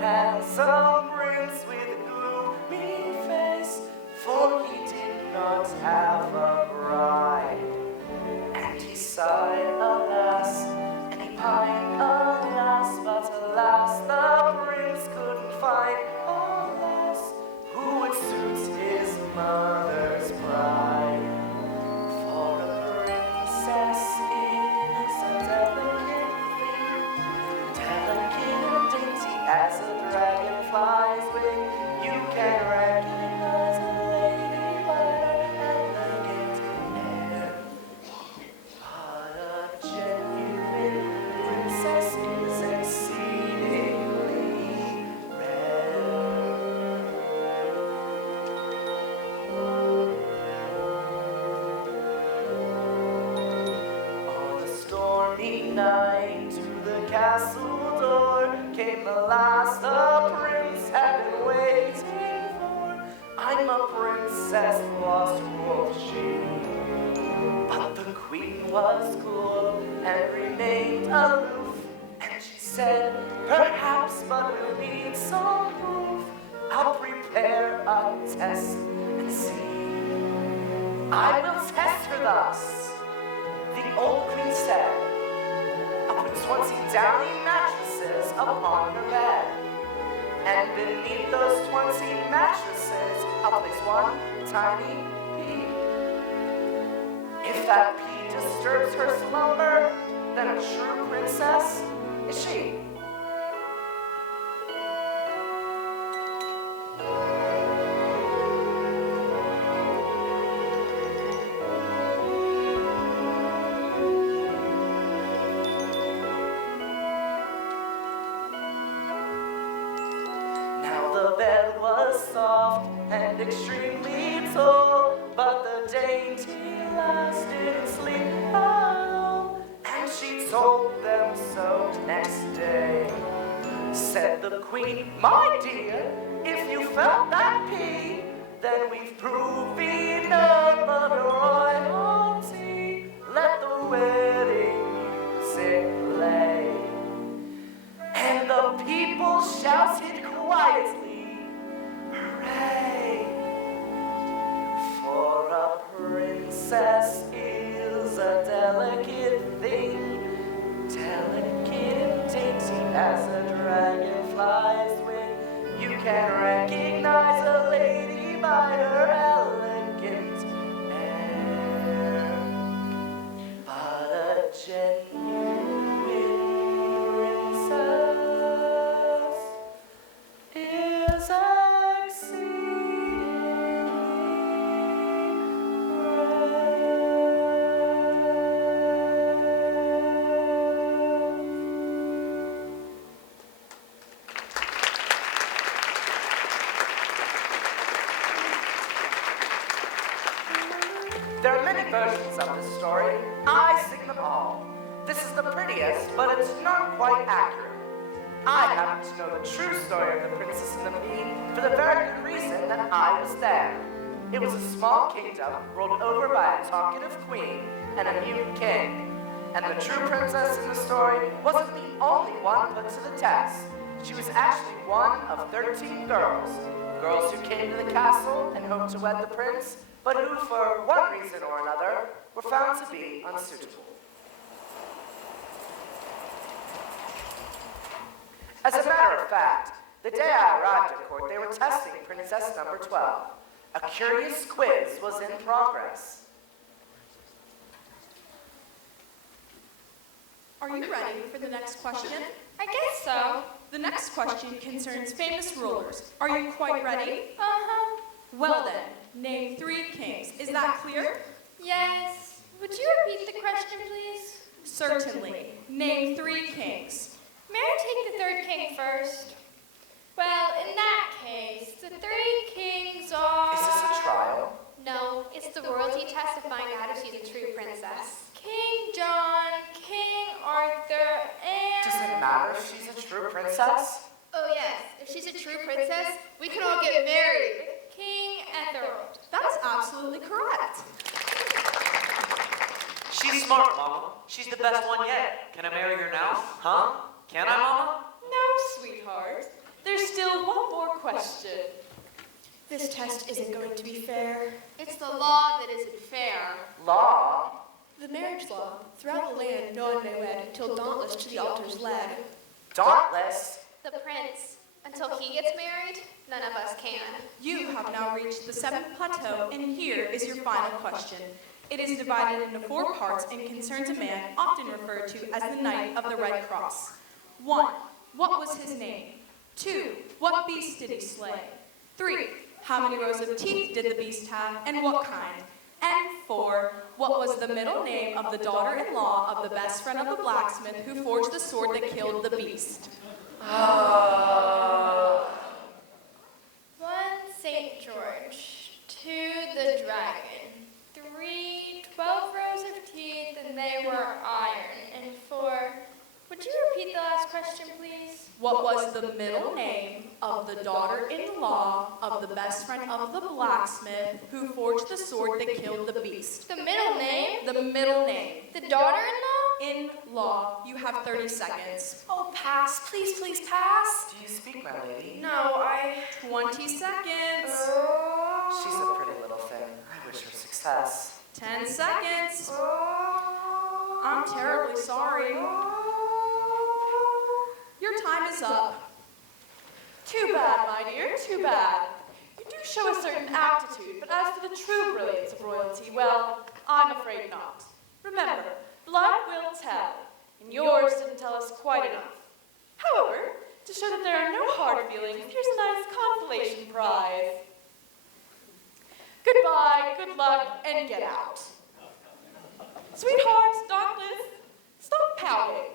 Handsome prince with a gloomy face, for he did not have a bride. And he sighed, alas, and he pined, alas, but alas, the prince couldn't find, alas, who would suit his mother's pride. For a princess is a delicate thing, delicate and dainty as a dragonfly's wing. You can recognize a lady by her elegant air, but a genuine princess is exceedingly rare. On a stormy night, to the castle door came the last the prince had been waiting for. I'm a princess lost, quoth she. But the queen was cool and remained aloof, and she said, perhaps, but we'll need some proof. I'll prepare a test and see. I will test her thus, the old queen said. I'll put 20 downy mattresses upon her bed, and beneath those 20 mattresses I'll place one tiny pea. If that pea disturbs her slumber, then a true princess is she. The bed was soft and extremely tall, but the dainty lass didn't sleep at all, and she told them so next day. Said the queen, my dear, if you felt that pea, then we've proved enough of royalty. Let the wedding music play. And the people shouted quietly, hooray! For a princess is a delicate thing, delicate and dainty as a dragonfly's wing. You can recognize a lady by her elegant air, but a genuine princess is exceedingly rare. There are many versions of this story. I sing them all. This is the prettiest, but it's not quite accurate. I happen to know the true story of the princess and the pea for the very good reason that I was there. It was a small kingdom ruled over by a talkative queen and a mute king. And the true princess in the story wasn't the only one put to the test. She was actually one of 13 girls. Girls who came to the castle and hoped to wed the prince, but who, for one reason or another, were found to be unsuitable. As a matter of fact, the day I arrived at court, they were testing Princess number 12. A curious quiz was in progress. Are you ready for the next question? I guess so. The next question concerns famous rulers. Are you quite ready? Uh-huh. Well then, name 3 kings. Is that clear? Yes. Would you repeat the question, please? Certainly. Name 3 kings. May I take the third king first? Well, in that case, the 3 kings are... Is this a trial? No, it's the royalty test to find out if she's a true princess. King John, King Arthur, and... Does it it matter if she's a true princess? Oh yes, if she's a true princess, we can all get married with King Ethelred. That's absolutely correct. She's smart, Mama. She's the best one yet. Can I marry her now? Huh? Can I, Mama? No, sweetheart. There's still one more question. This test isn't going to be fair. It's the law that isn't fair. Law? The marriage law. Throughout the land, no one may wed until dauntless to the altar's led. Dauntless? The prince, until he gets married, none of us can. You have now reached the 7th plateau, and here is your final question. It is divided into 4 parts and concerns a man often referred to as the Knight of the Red Cross. 1. What was his name? 2. What beast did he slay? 3. How many rows of teeth did the beast have, and what kind? And 4. What was the middle name of the daughter-in-law of the best friend of the blacksmith who forged the sword that killed the beast? 1. St. George. 2. The dragon. 3. 12 rows of teeth, and they were iron. And 4. Would you repeat the last question, please? What was the middle name of the daughter-in-law of the best friend of the blacksmith who forged the sword that killed the beast? The middle name? The middle name. The daughter-in-law? In-law. You have 30 seconds. Oh, pass. Please, please, pass. Do you speak, my lady? No, I... 20 seconds. She's a pretty little thing. I wish her success. 10 seconds. I'm terribly sorry. Your time is up. Too bad, my dear, too bad. You do show a certain aptitude, but as for the true brilliance of royalty, well, I'm afraid not. Remember, blood will tell, and yours didn't tell us quite enough. However, to show that there are no hard feelings, here's a nice consolation prize. Goodbye, good luck, and get out. Sweethearts, dauntless, stop pouting.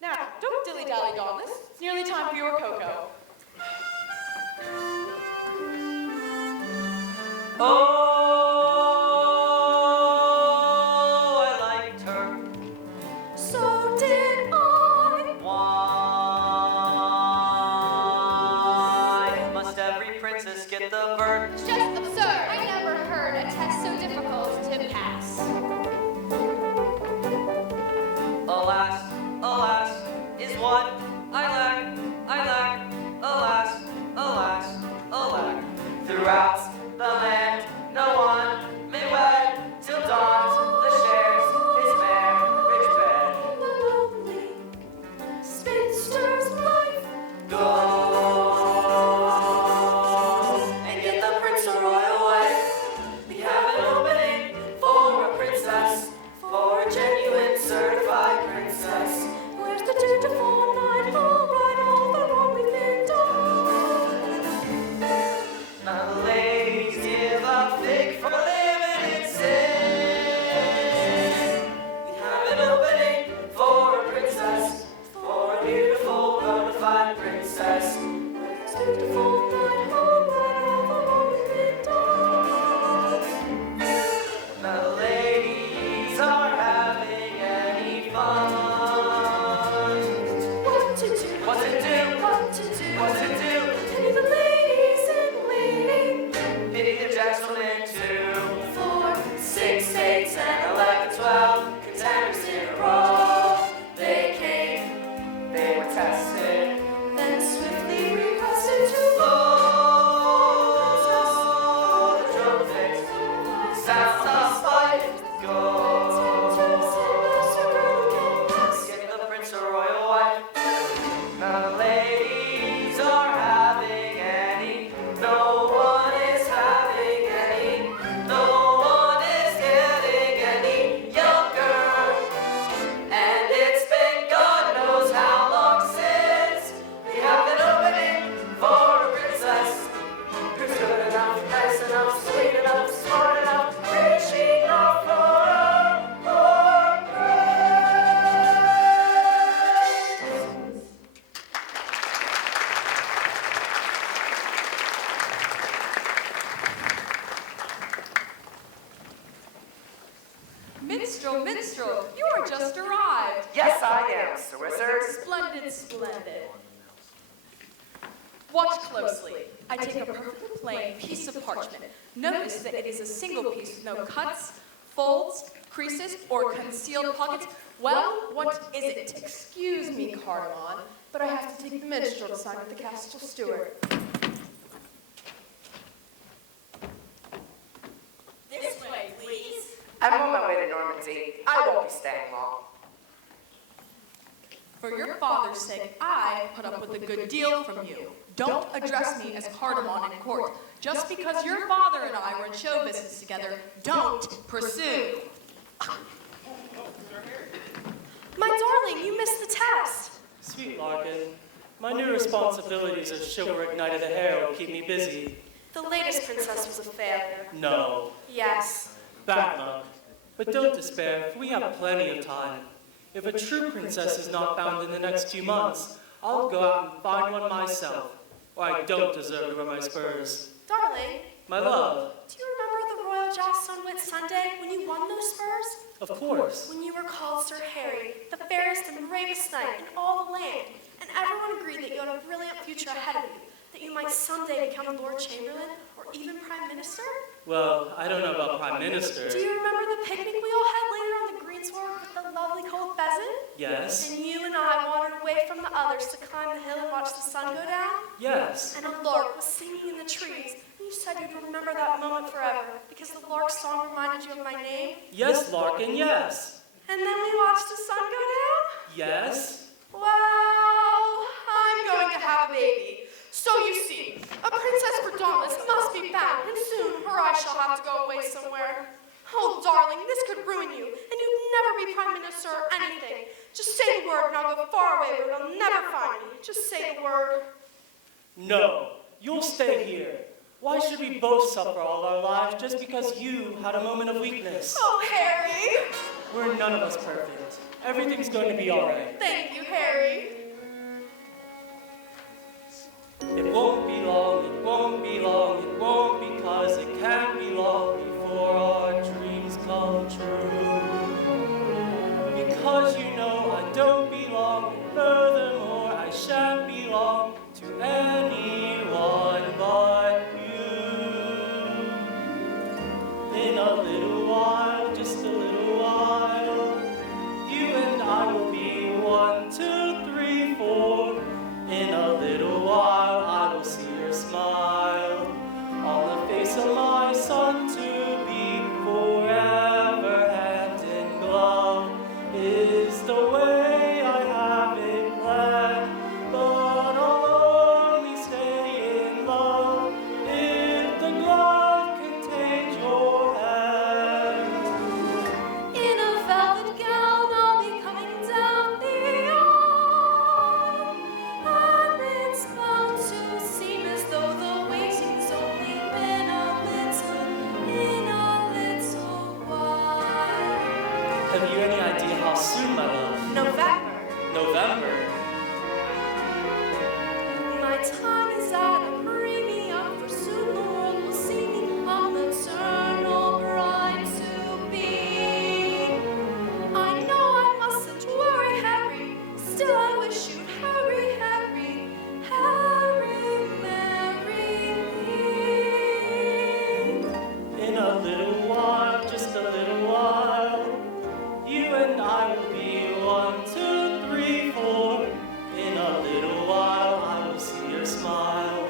Now, don't dilly-dally, dauntless. It's nearly time for your cocoa. Oh, I liked her. So did I. Why must every princess get the bird? It's just absurd. I never heard a test so difficult to pass. Alas, alas, is what I lack, Yes, I am, Sir Wizard. Splendid, splendid. Watch closely. I take a perfectly plain piece of parchment. Notice that it is a single piece with no cuts, folds, creases, or concealed pockets. Well, what is it? Excuse me, Cardamon, but I have to take the minstrel to sign with the castle steward. This way, please. I'm on my way to Normandy. I won't be staying long. For your father's sake, I put up with a good deal from you. Don't address me as Cardamon in court. Just because your father and I were in show business together, don't pursue. My darling, you missed the test. Sweet Larkin, my new responsibilities as chivalric knight of the hair will keep me busy. The latest princess was a failure. No, Yes. bad luck. But don't despair, for we have plenty of time. If a true princess is not found in the next few months, I'll go out and find one myself, or I don't deserve to wear my spurs. Darling, My love, do you remember the royal joust on Whit Sunday when you won those spurs? of course. When you were called Sir Harry, the fairest and bravest knight in all the land, and everyone agreed that you had a brilliant future ahead of you, that you might someday become Lord Chamberlain or even Prime Minister? Well, I don't know about Prime Minister. Do you remember the picnic we all had later on the greensward with the lovely cold pheasant? Yes. And you and I wandered away from the others to climb the hill and watch the sun go down? Yes. And a lark was singing in the trees, and you said you'd remember that moment forever because the lark's song reminded you of my name? Yes, Larkin, yes. And then we watched the sun go down? Yes. Well, I'm going to have a baby. So you see, a princess for Dauntless must be found, and soon her I shall have to go away somewhere. Oh, darling, this could ruin you, and you'd never be Prime Minister or anything. Just say the word, and I'll go far away where you'll never find me. Just say the word. No, you'll stay here. Why should we both suffer all our lives just because you had a moment of weakness? Oh, Harry. We're none of us perfect. Everything's going to be all right. Thank you, Harry. It won't be long, it won't be long, it won't because it can't be long before our dreams come true. Because you know I don't belong, and furthermore I shan't belong to anyone but you. In a little while, just a little while, you and I will be 1, 2, 3, 4. In a little while I will see your smile on the face of my son to be forever hand in glove is the way I have it planned, but I'll only stay in love if the glove can take your hand. In a velvet gown, I'll be coming down the aisle, and it's bound to seem as though the waiting's only been in a little while. Have you any idea how soon, my love? November. My time is at a premium, for soon the world will see me a maternal bride to be. I know I mustn't worry, Harry, still I wish you'd hurry, Harry, marry me. In a little while, just a little while, you and I will be 1, 2, 3, 4. In a little while, I will see your smile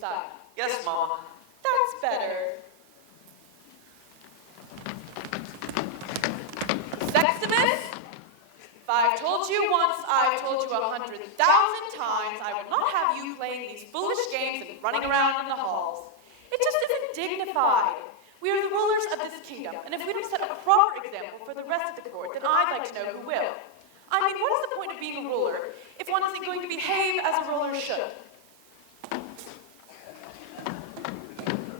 sun. Yes, Mama. That's better. Sextimus, if I've told you once, I've told you 100,000 times, I will not have you playing these foolish games and running around in the halls. It just isn't dignified. We are the rulers of this kingdom, and if we don't set a proper example for the rest of the court, then I'd like to know who will. I mean, what is the point of being a ruler if one isn't going to behave as a ruler should?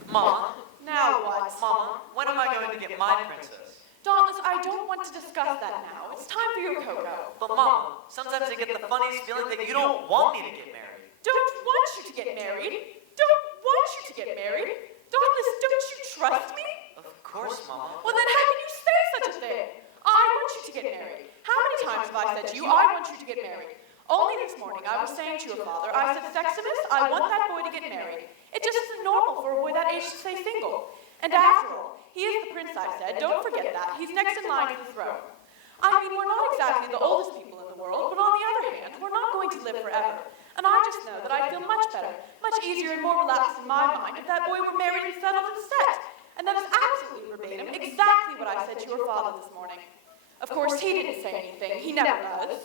Mama. Now what? Mama, when am I going to get my princess? Dauntless, I don't want to discuss that now. It's time for your cocoa. But Mama, sometimes I get the funniest feeling that you don't want me to get married. Don't want you to get married. Don't want you to get married. Dauntless, don't you trust me? Of course, Mama. Well, then how can you say such a thing? I want you to get married. How many times have I said to you, I want you to get married? Only this morning I was saying to your father, I said, Sextimus, I want that boy to get married. It just isn't normal for a boy that age to stay single. And after all, he is the prince, I said. Don't forget that. He's next in line to the throne. I mean, we're not exactly the oldest people in the world, but on the other hand, we're not going to live forever. And I just know that I'd feel much better, much easier and more relaxed in my mind if that boy were married and settled and set. And that is absolutely verbatim, exactly what I said to your father this morning. Of course, he didn't say anything. He never does.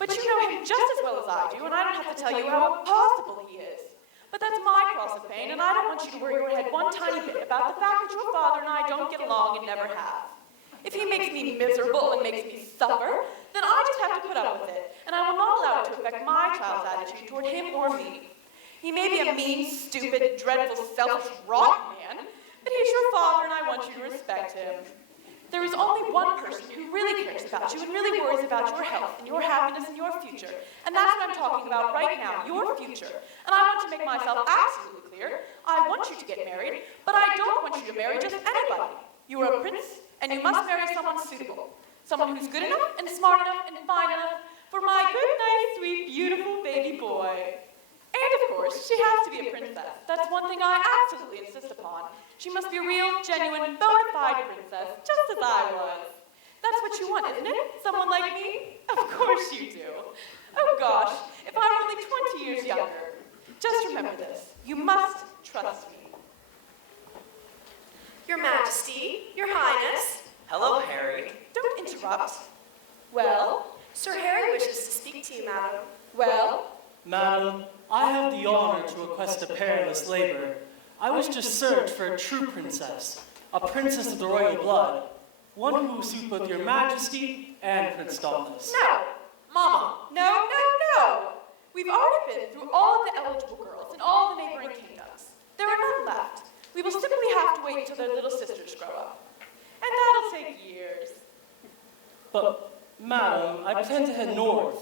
But you know him just as well as I do, and I don't have to tell you how impossible he is. But that's my cross of pain, and I don't want you to worry your head one tiny bit about the fact that your father and I don't get along and never have. If he makes me miserable and makes me suffer, then I just have to put up with it, and I will not allow it to affect my child's attitude toward him or me. He may be a mean, stupid, dreadful, selfish, rotten man, but he's your father, and I want you to respect him. There is only one person who really cares about you and really worries about your health and your happiness and your future. And that's what I'm talking about right now, your future. And I want to make myself absolutely clear. I want you to get married, but I don't want you to marry just anybody. You are a prince, and you must marry someone suitable. Someone who's good enough and smart enough and fine enough for my good, nice, sweet, beautiful baby boy. And of course, she has to be a princess. That's one thing I absolutely insist upon. She must be a real, genuine, bona fide princess, just as I was. That's what you want, isn't it? Someone like me? Of course you do. Oh gosh, if I were only 20 years younger. Just remember this. You must trust me. Your Majesty, Your Highness. Hello, Harry. Don't interrupt. Well? Sir Harry wishes to speak to you, madam. Well? Madam, I have the honor to request a perilous labor. I wish to search for a true princess, a princess of the royal blood, one who will suit both your majesty and Prince Dauntless. No. Mama. No, no, no. We've already been through all of the eligible girls in all the neighboring kingdoms. There are none left. We will simply have to wait until their little sisters grow up. And that'll take years. But, madam, I plan to head north,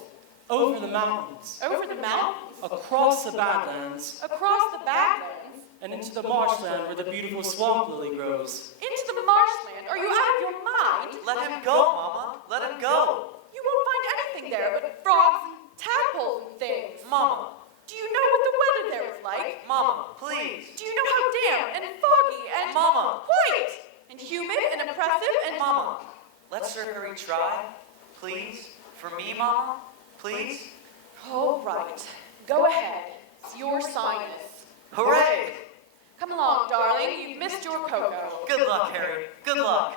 over the mountains, Over the mountains? across the Badlands, Across the Badlands? and into the marshland where the beautiful swamp lily grows. Into the marshland? Are you out of your mind? Let him go, Mama. Let him go. You won't find anything there but frogs and tadpoles and things. Mama. Do you know what the weather there is like? Mama, please. Do you know how damp and foggy and Mama. white and humid and oppressive and Mama, let Sir Harry try. Please. For me, Mama. Please. All right. Go ahead. It's your sinus. Hooray! Come along, darling. You've missed your cocoa. Good luck, Harry. Good luck.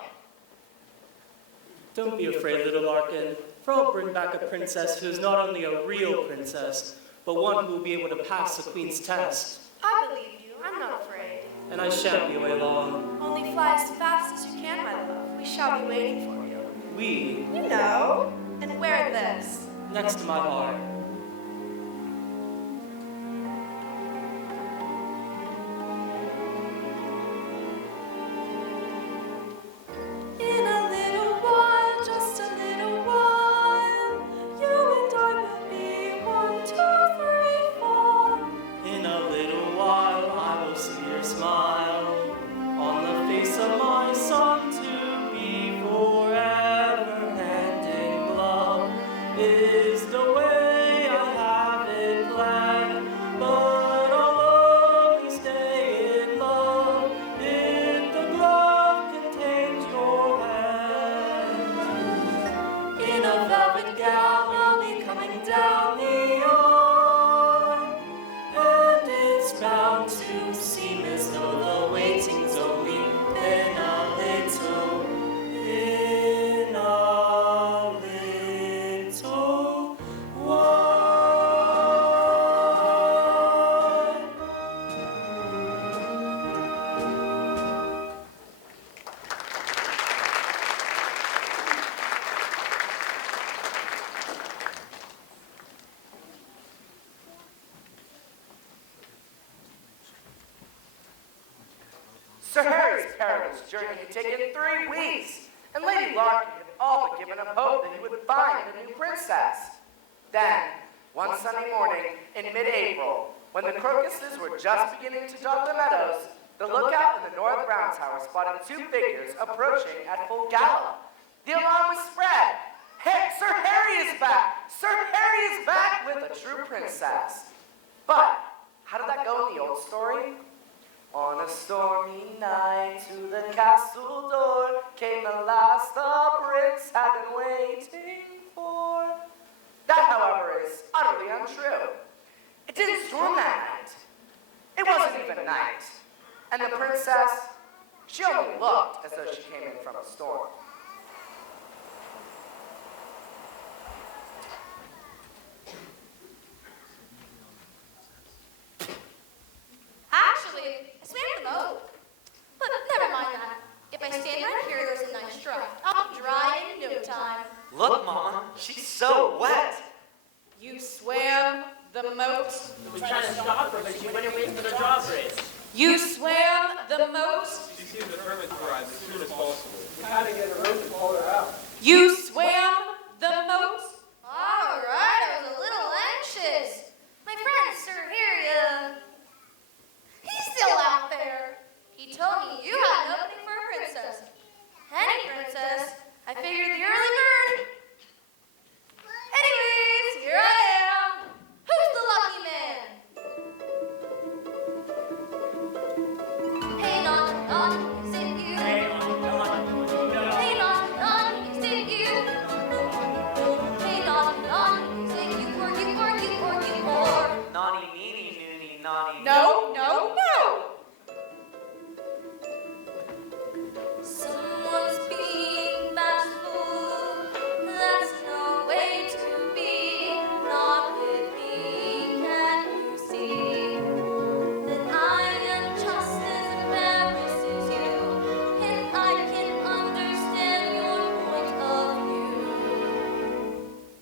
Don't be afraid, little Larkin, for I'll bring back a princess who is not only a real princess, but one who will be able to pass the queen's test. I believe you. I'm not afraid. And I shan't be away long. Only fly as fast as you can, my love. We shall be waiting for you. We, You know. And wear this. next to my heart. In a little while, just a little while, you and I will be 1, 2, 3, 4. In a little while I will see your smile on the face of my son to be forever hand in glove is the way I have it planned. But I'll only stay in love if the glove contains your hand. In a velvet gown you'll be coming down the aisle, and it's bound want to seem as though the waiting's only been a little while. Sir Harry's perilous journey had taken 3 weeks, and Lady Larkin had all but given up hope that he would find a new princess. Then, one Sunday morning in mid-April, when the crocuses were just beginning to dot the meadows, the lookout in the North Round Tower spotted 2 figures approaching at full gallop. The alarm was spread. Sir Harry is back! Sir Harry is back with a true princess. But, how did that go in the old story? On a stormy night to the castle door came the last the prince had been waiting for. That, however, is utterly untrue. It didn't storm that night. It wasn't even night. And the princess, she only looked as though she came in from a storm. Actually, I swam the moat. But never mind that. If I stand right here, there's a nice draft. I'll be dry in no time. Look, Mama, she's so wet. You swam the moat. We tried to stop her, but she went away for the drawbridge. You swam the moat. She sees the hermit arrive as soon as possible. We had to get a rope to pull her out. You swam the moat. All right, I was a little anxious. My friend, Sir Harry, he's still out there. He told me you had an opening for a princess. Any princess. I figured the early bird. Anyways, here I am. Who's the lucky man? Hey, naughty, naughty, is it you? Hey, naughty, naughty, is it you? Hey, naughty, naughty, is it you or you or you or you or? Naughty, meanie, noonie, naughty. No. Someone's being bashful. That's no way to be. Not with me. Can you see that I am just as embarrassed as you? And I can understand your point of view.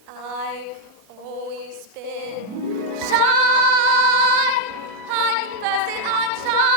I've always been shy. I confess it, I'm shy.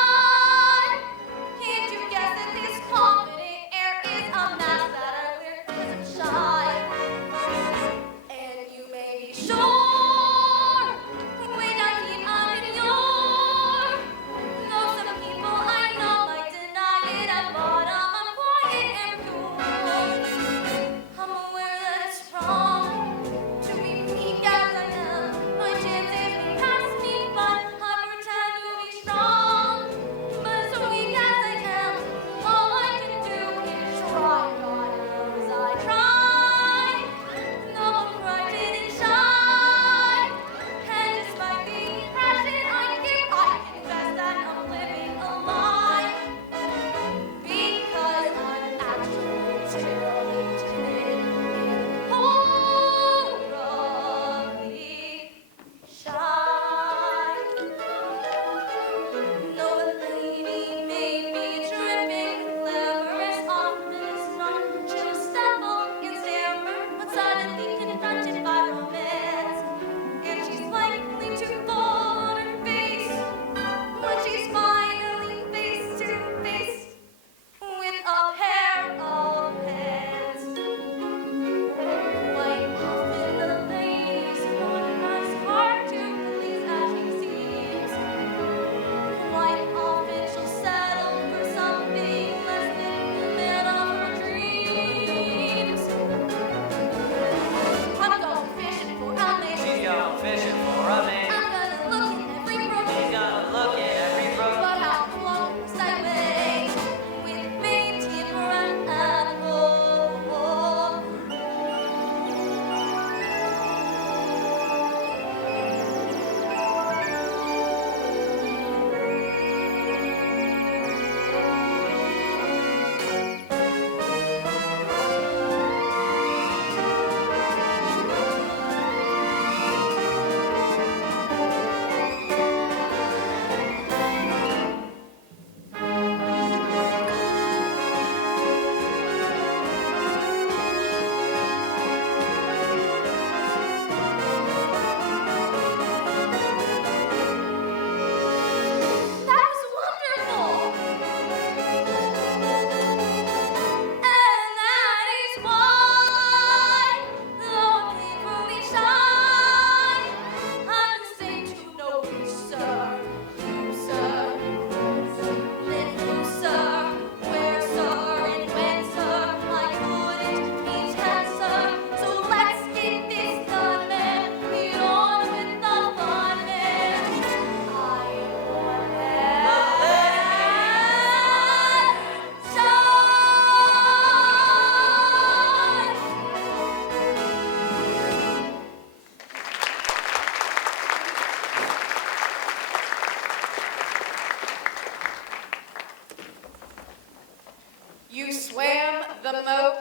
The moat.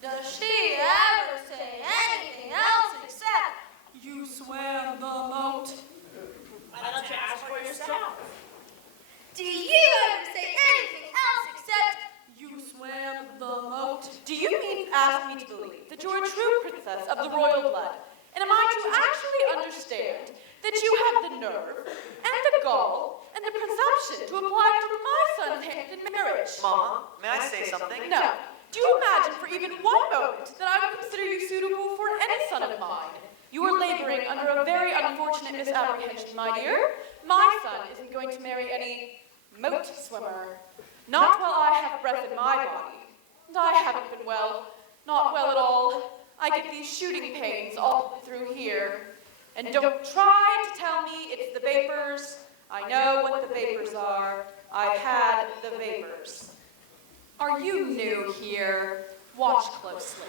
Does she ever say anything else except, You swam the moat. Why don't you ask for yourself? do you ever say anything else except, You swam the moat. Do you mean to ask me to believe that you're a true princess of the royal blood? And am I to actually understand that you have the nerve and the gall and the presumption to apply for my son's hand in marriage? Mama, may I say something? No. Do you imagine for even one moment that I would consider you suitable for any son of mine? You are laboring under a very unfortunate misapprehension, my dear. My son isn't going to marry any moat swimmer. Not while I have breath in my body. And I haven't been well. Not well at all. I get these shooting pains all through here. And don't try to tell me it's the vapors. I know what the vapors are. I've had the vapors. Are you new here? Watch closely.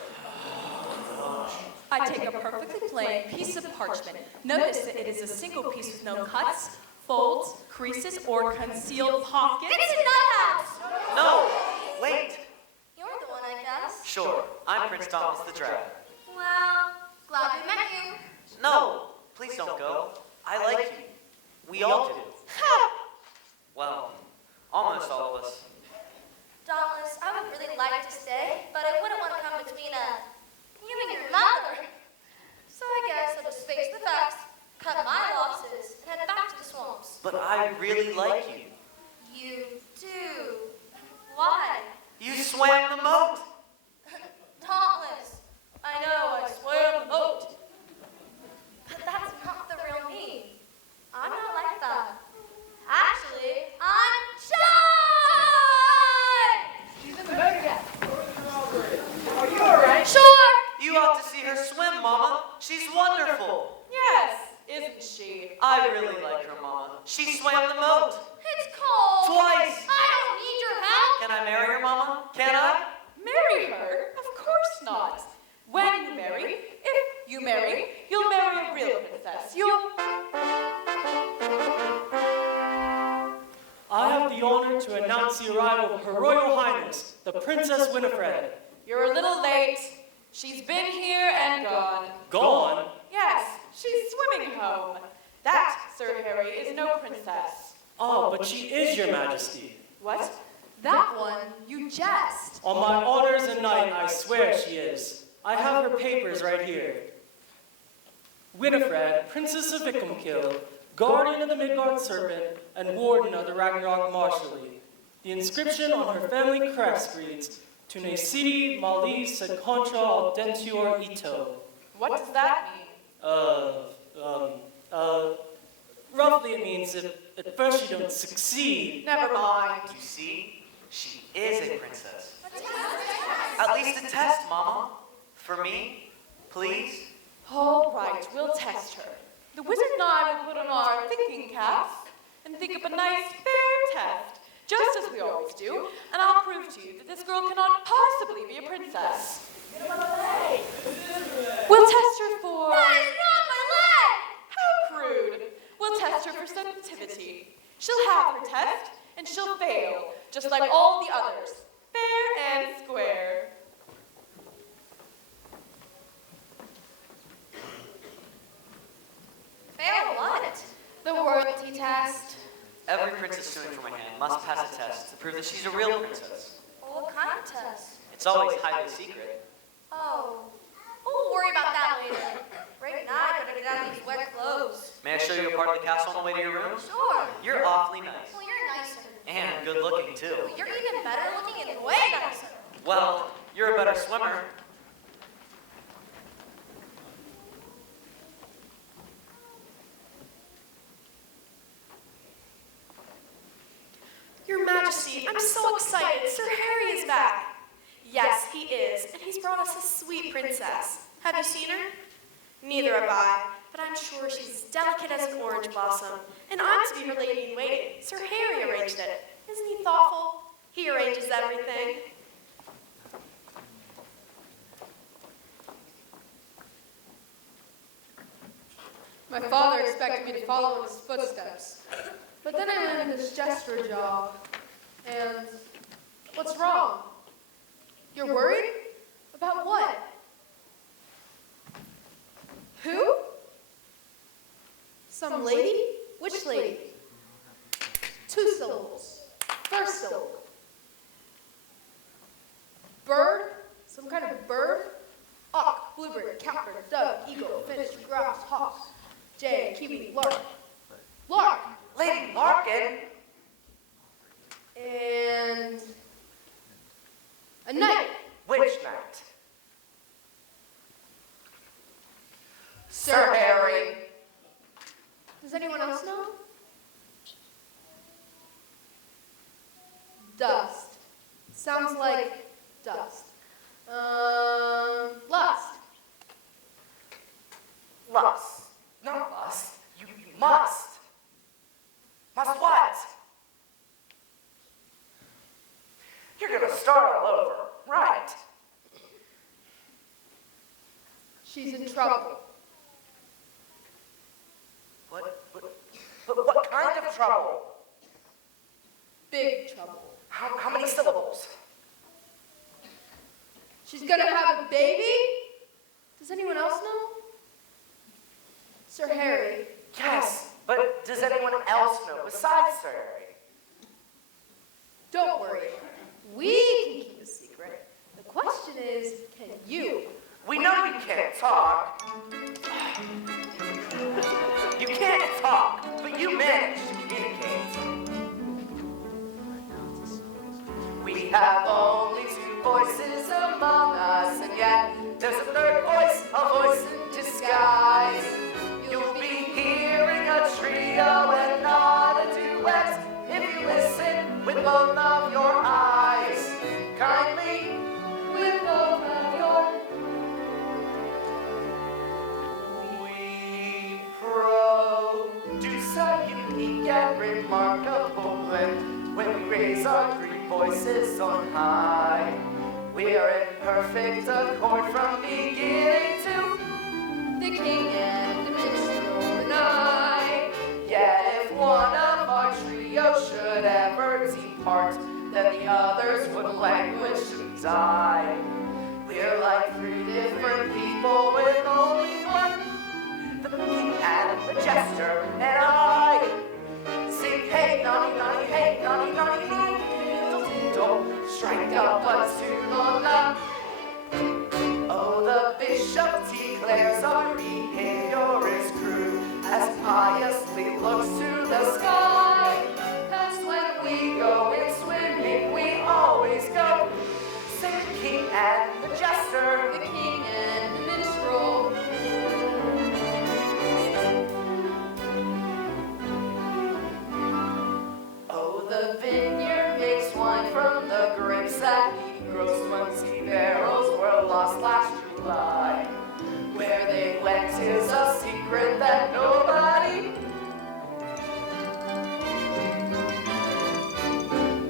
I take a perfectly plain piece of parchment. Notice that it is a single piece with no cuts, folds, creases, or concealed pockets. it's a nut house. No, wait. You're the one, I guess. Sure, I'm Prince Thomas the Dragon. Well, glad we met you. No, please don't go. I like you. We all do. Well, almost all of us. Dauntless, I would really like to stay, but I wouldn't want to come between you and your mother. So I guess I'll just face the facts, cut my losses, and head back to the swamps. But I really like you. You do. Why? You swam the moat. Dauntless, I know I swam the moat. But that's not the real me. I'm not like that. Actually, I'm shy! She's in the boat yet. Are you alright? Sure! You ought to see her swim, Mama. She's wonderful. Yes, isn't she? I really like her, Mama. She swam the moat. It's cold. Twice. I don't need your help. Can I marry her, Mama? Can I? Marry her? Of course not. When you marry, if you marry, you'll marry a real princess. I have the honor to announce the arrival of Her Royal Highness, the Princess Winifred. You're a little late. She's been here and gone. Gone? Yes, she's swimming home. That, Sir Harry, is no princess. Ah, but she is, Your Majesty. What? That one, you jest. On my honors and knight, I swear she is. I have her papers right here. Winifred, Princess of Vicomkill, guardian of the Midgard Serpent, and warden of the Ragnarok Marshally. The inscription on her family crest reads, "To Necidi Mali se contra audentior ito." What does that mean? Roughly it means if at first you don't succeed. Never mind. You see, she is a princess. At least a test, Mama. For me, please. All right, we'll test her. The wizard and I will put on our thinking caps and think up a nice, fair test, just as we always do, and I'll prove to you that this girl cannot possibly be a princess. We'll test her for... That is not my leg! How crude. We'll test her for sensitivity. She'll have her test, and she'll fail, just like all the others. Fair and square. Fail what? The royalty test. Every princess suing for my hand must pass a test to prove that she's a real princess. What kind of test? It's always highly secret. Oh. We'll worry about that later. Right now, I gotta get out of these wet clothes. May I show you a part of the castle on the way to your room? Sure. You're awfully nice. Well, you're nicer. And good looking, too. You're even better looking and way nicer. Well, you're a better swimmer. Your Majesty, I'm so excited. Sir Harry is back. Yes, he is, and he's brought us a sweet princess. Have you seen her? Neither have I, but I'm sure she's delicate as an orange blossom, and I'm to be her lady-in-waiting. Sir Harry arranged it. Isn't he thoughtful? He arranges everything. My father expected me to follow in his footsteps. But then I landed this gesture job, and What's wrong? You're worried? About what? Who? Some lady? Which lady? 2 syllables. First syllable. Bird? Some kind of bird? Auk, bluebird, catbird, dove, eagle, finch, grouse, hawk, jay, kiwi, lark. Lark! Lady Larkin? And a knight. Which knight? Sir Harry. Does anyone else know? Dust. Sounds like dust. Lust. Lust. Not lust. You must. Must what? You're gonna start all over, right? She's in trouble. But what kind of trouble? Big trouble. How many syllables? She's gonna have a baby? Does anyone else know? Sir Harry. Yes, but does anyone else know besides Sir Harry? Don't worry. We can keep a secret. The question is, can you? We know you can't talk. You can't talk, but you manage to communicate. We have only 2 voices among us, and yet there's a 3rd voice, a voice in disguise. You'll be hearing a trio and not a duet if you listen with both of your eyes. Kindly, with both of your. We produce a unique and remarkable blend when we raise our 3 voices on high. We are in perfect accord from beginning to the king and the minstrel and I. Yet if one of our trio should ever depart, then the others would languish and die. We're like 3 different people with only one, the king and the jester and I. Sing hey nonny nonny, hey nonny nonny, diddle diddle, strike up a tune on the. Oh, the bishop declares our behavior is crude as piously looks to the sky. 'Cause when we go in swimming, we always go. Sing the king and the jester, The king and the minstrel. Oh, the vineyard makes wine from the grapes that he grows. 20 barrels were lost last July. Where they went is a secret that nobody.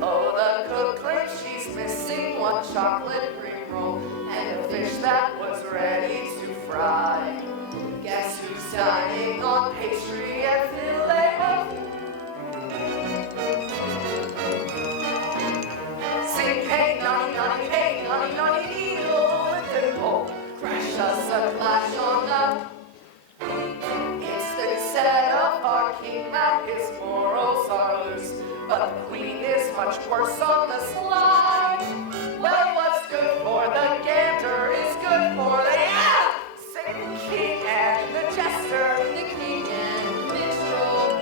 Oh, the cook claims she's missing 1 chocolate cream roll and a fish that was ready to fry. Guess who's dining on pastry and filet of. Sing hey nonny nonny, hey nonny nonny, needle and thimble, crash us a clash on the. It's been said of our king that his morals are loose, but the queen is much worse on the sly. Well, what's good for the gander is good for the. Sing the king and the jester, The king and the minstrel.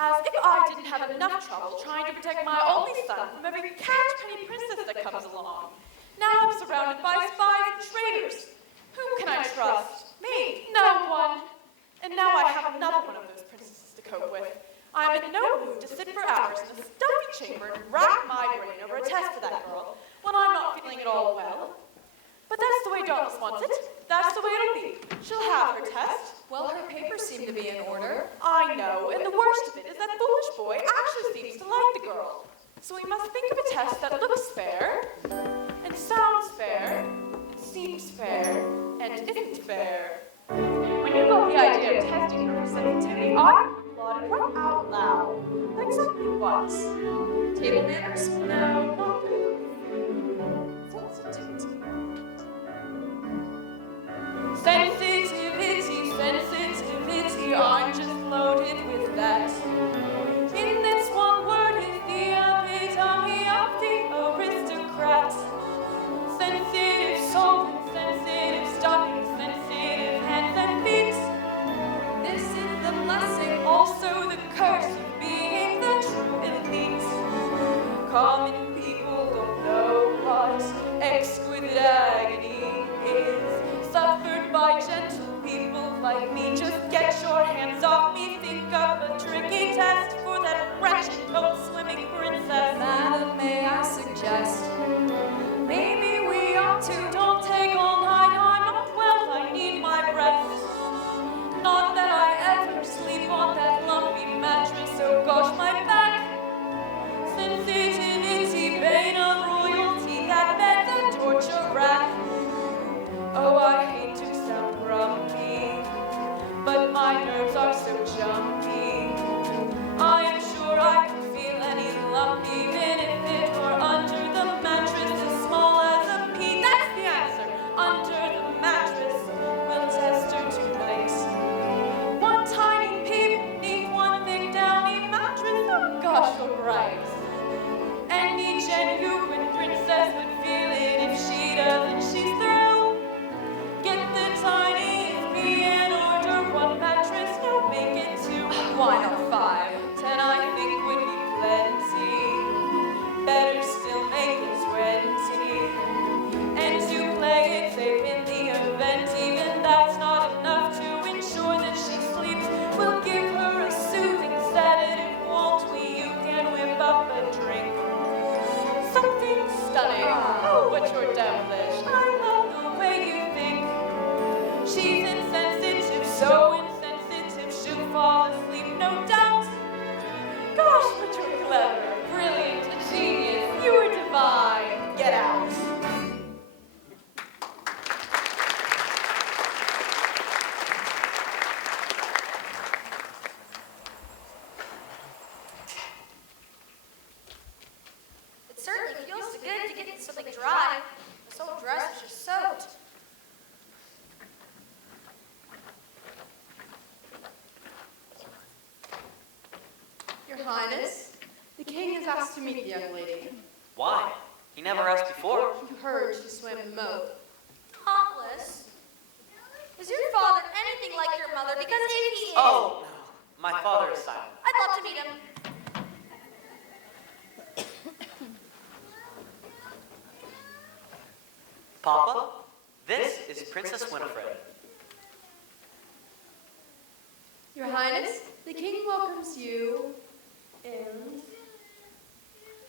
As if I didn't have enough trouble trying to protect my only son from every catch-penny princess that comes along. Now I'm surrounded by spies and traitors. Whom can I trust? Me? No one. And now I have another one of those princesses to cope with. I'm in no mood to sit for hours in a stuffy chamber and rack my brain over a test for that girl when I'm not feeling at all well. But that's the way Dauntless wants it. That's the way it'll be. She'll have her test. Well, her papers seem to be in order. I know, and the worst of it is that foolish boy actually seems to like the girl. So we must think of a test that looks fair, and sounds fair, and seems fair, and isn't fair. When you got the idea of testing her for sensitivity, I applauded right out loud. Exactly what? Table manners? No, not good. Sensitivity. Sensitivity, sensitivity, I'm just loaded with that. In this one word is the epitome of the aristocrat. Sensitive soul and sensitive stomach, sensitive hands and feet. This is the blessing, also the curse of being the true elite. Common people don't know what exquisite agony is. Suffered by gentle people like me. Just get your hands off me. Think of a tricky test for that wretched coat-swimming princess. Madam, may I suggest? Maybe we ought to. Don't take all night. I'm not well. I need my rest. Not that I ever sleep on that lumpy mattress. Oh gosh, my back. Sensitivity, bane of royalty. That bed, the torture rack. Oh, I hate to sound grumpy, but my nerves are so jumpy. I am sure I could feel any lump, even if it were under the mattress, as small as a pea. That's the answer. Under the mattress, we'll test her tonight. One tiny pea beneath one thick downy mattress. Oh gosh, alright. Any genuine princess would feel it. If she doesn't, she's through. Get the tiniest pea and order one mattress. No, make it 2. Why not 5? 10 I think would be plenty. Better still make it 20. And to play it safe in the event, even that's not enough to ensure that she sleeps. We'll give her a soothing sedative, won't we? You can whip up a drink. Something stunning. Oh, but you're devilish. I love the way you think. She's insensitive, so insensitive, she'll fall asleep, no doubt. Gosh, but you're clever, brilliant, a genius, you are divine. Get out. It certainly feels good to get something dry. This whole dress is just soaked. Your Highness, the king has asked to meet the young lady. Why? He never asked before. You heard she swam in the moat. Topless? Is your father anything like your mother? Because if he is, Oh, no. My father is silent. I'd love to meet him. Papa, this is Princess Winifred. Your Highness, the king welcomes you, and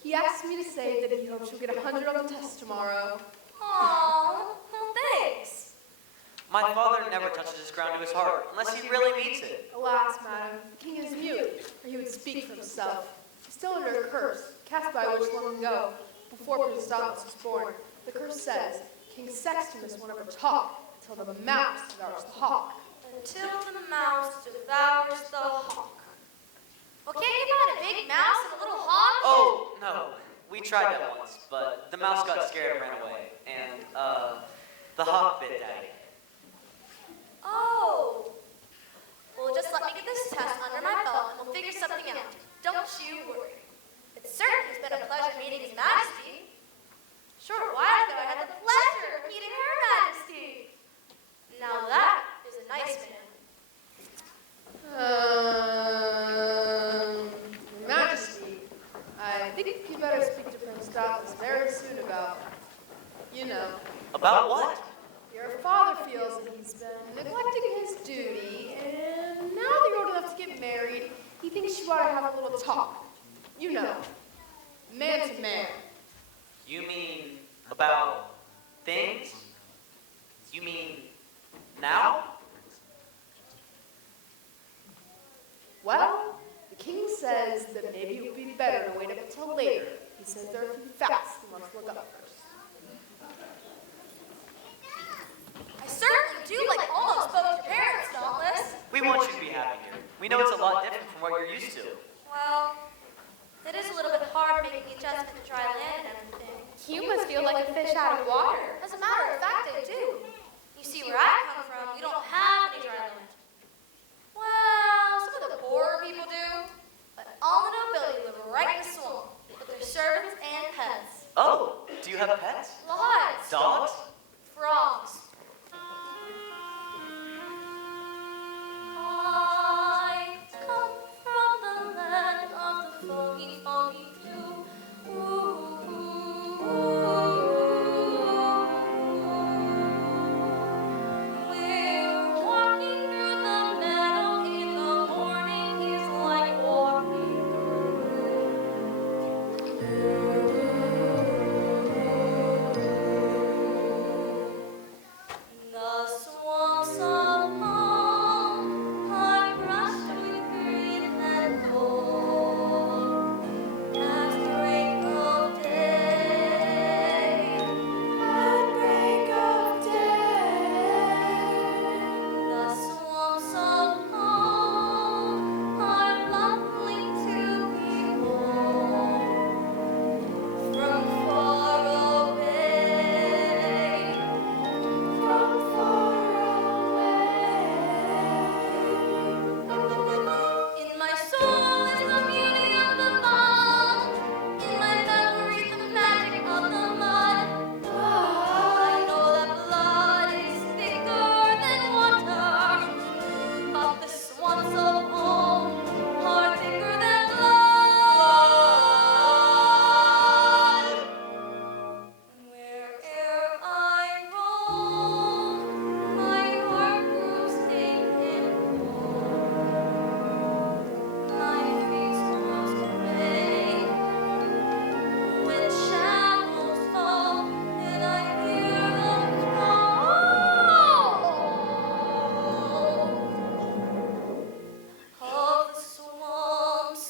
he asked me to say that he hopes you'll get 100 on the test tomorrow. Aww, well, thanks. My father never touches his crown to his heart unless he really means it. Alas, madam, the king is mute, or he would speak for himself. He's still under a curse, cast by which long ago, before Prince Thomas was born. The curse says, King Sextimus will never talk until the mouse devours the hawk. Until the mouse devours the hawk. Well, can't you find a big mouse and a little hawk? Oh, no. We tried that once, but the mouse got scared and ran away. And, the hawk bit Daddy. Oh. Well, just let me get this test under my belt and we'll figure something out. Don't you worry. It certainly has been a pleasure meeting His Majesty. Short while ago, I had the pleasure of meeting Her Majesty. Now that is a nice man. Your Majesty, I think you better speak to Prince Thomas very soon about, you know. About what? Your father feels that he's been neglecting his duty, and now that you're old enough to get married, he thinks you ought to have a little talk. You know, man to man. You mean about things? You mean now? says that maybe it would be better to wait up until later. He says there are a few facts he wants to look up first. I certainly do like almost both your parents, Dauntless. We want you to be happy here. We know it's a lot different from what you're used to. Well, it is a little bit hard making the adjustment to dry land and everything. You must feel like a fish out of water. As a matter of fact, I do. You see, where I come from, we don't have any dry land. Well, some of the poorer people do, but all the nobility live right in the swamp with their servants and pets. Oh, do you have pets? Lots. Dogs? Frogs. I come from the land of the foggy, foggy blue. Ooh, ooh, ooh. We're walking through the meadow in the morning is like walking the swamps of home are brushed with green and gold. At break of day, the swamps of home are lovely to behold. From far away, in my soul is the beauty of the bog. In my memory, the magic of the mud. I know that blood is thicker than water, but the swamps of home are thicker than blood. Where'er I roam, my heart grows faint and cold. My face grows gray when shadows fall, and I hear them call of the swamps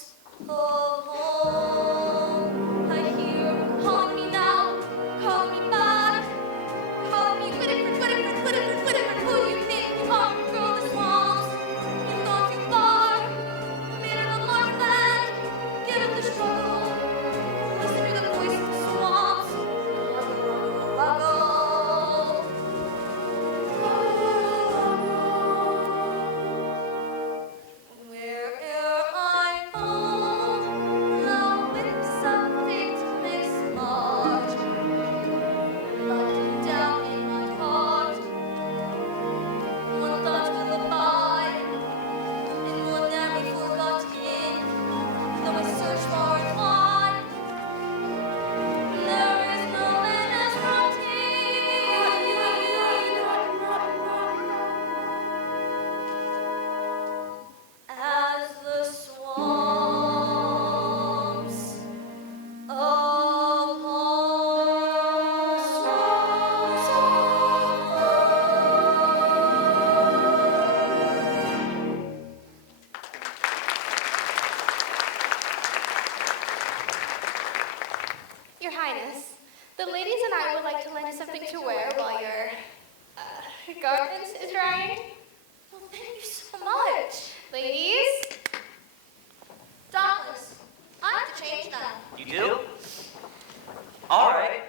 of home. I hear them calling me now, calling me back, calling me Whittiford, Whittiford, Whittiford, Whittiford. Who do you think you are? Through the swamps, you've gone too far. Made of the marshland, give up the struggle. Listen to the voice of the swamps. Where'er I go, the whips of fate may smart. But deep down in my heart, one thought will abide, and will never be forgotten. Though I search far and wide, there is no land as as the swamps of Your Highness, the ladies and I would like to lend you something to wear while your garment is drying. Well, thank you so much. Ladies? Dauntless, I have to change now. You do? All right.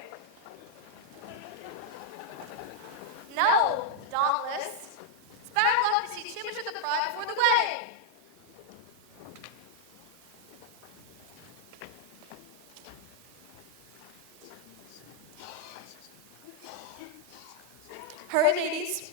No, Dauntless. It's bad luck to see too much of the bride before the wedding. Hurry, ladies.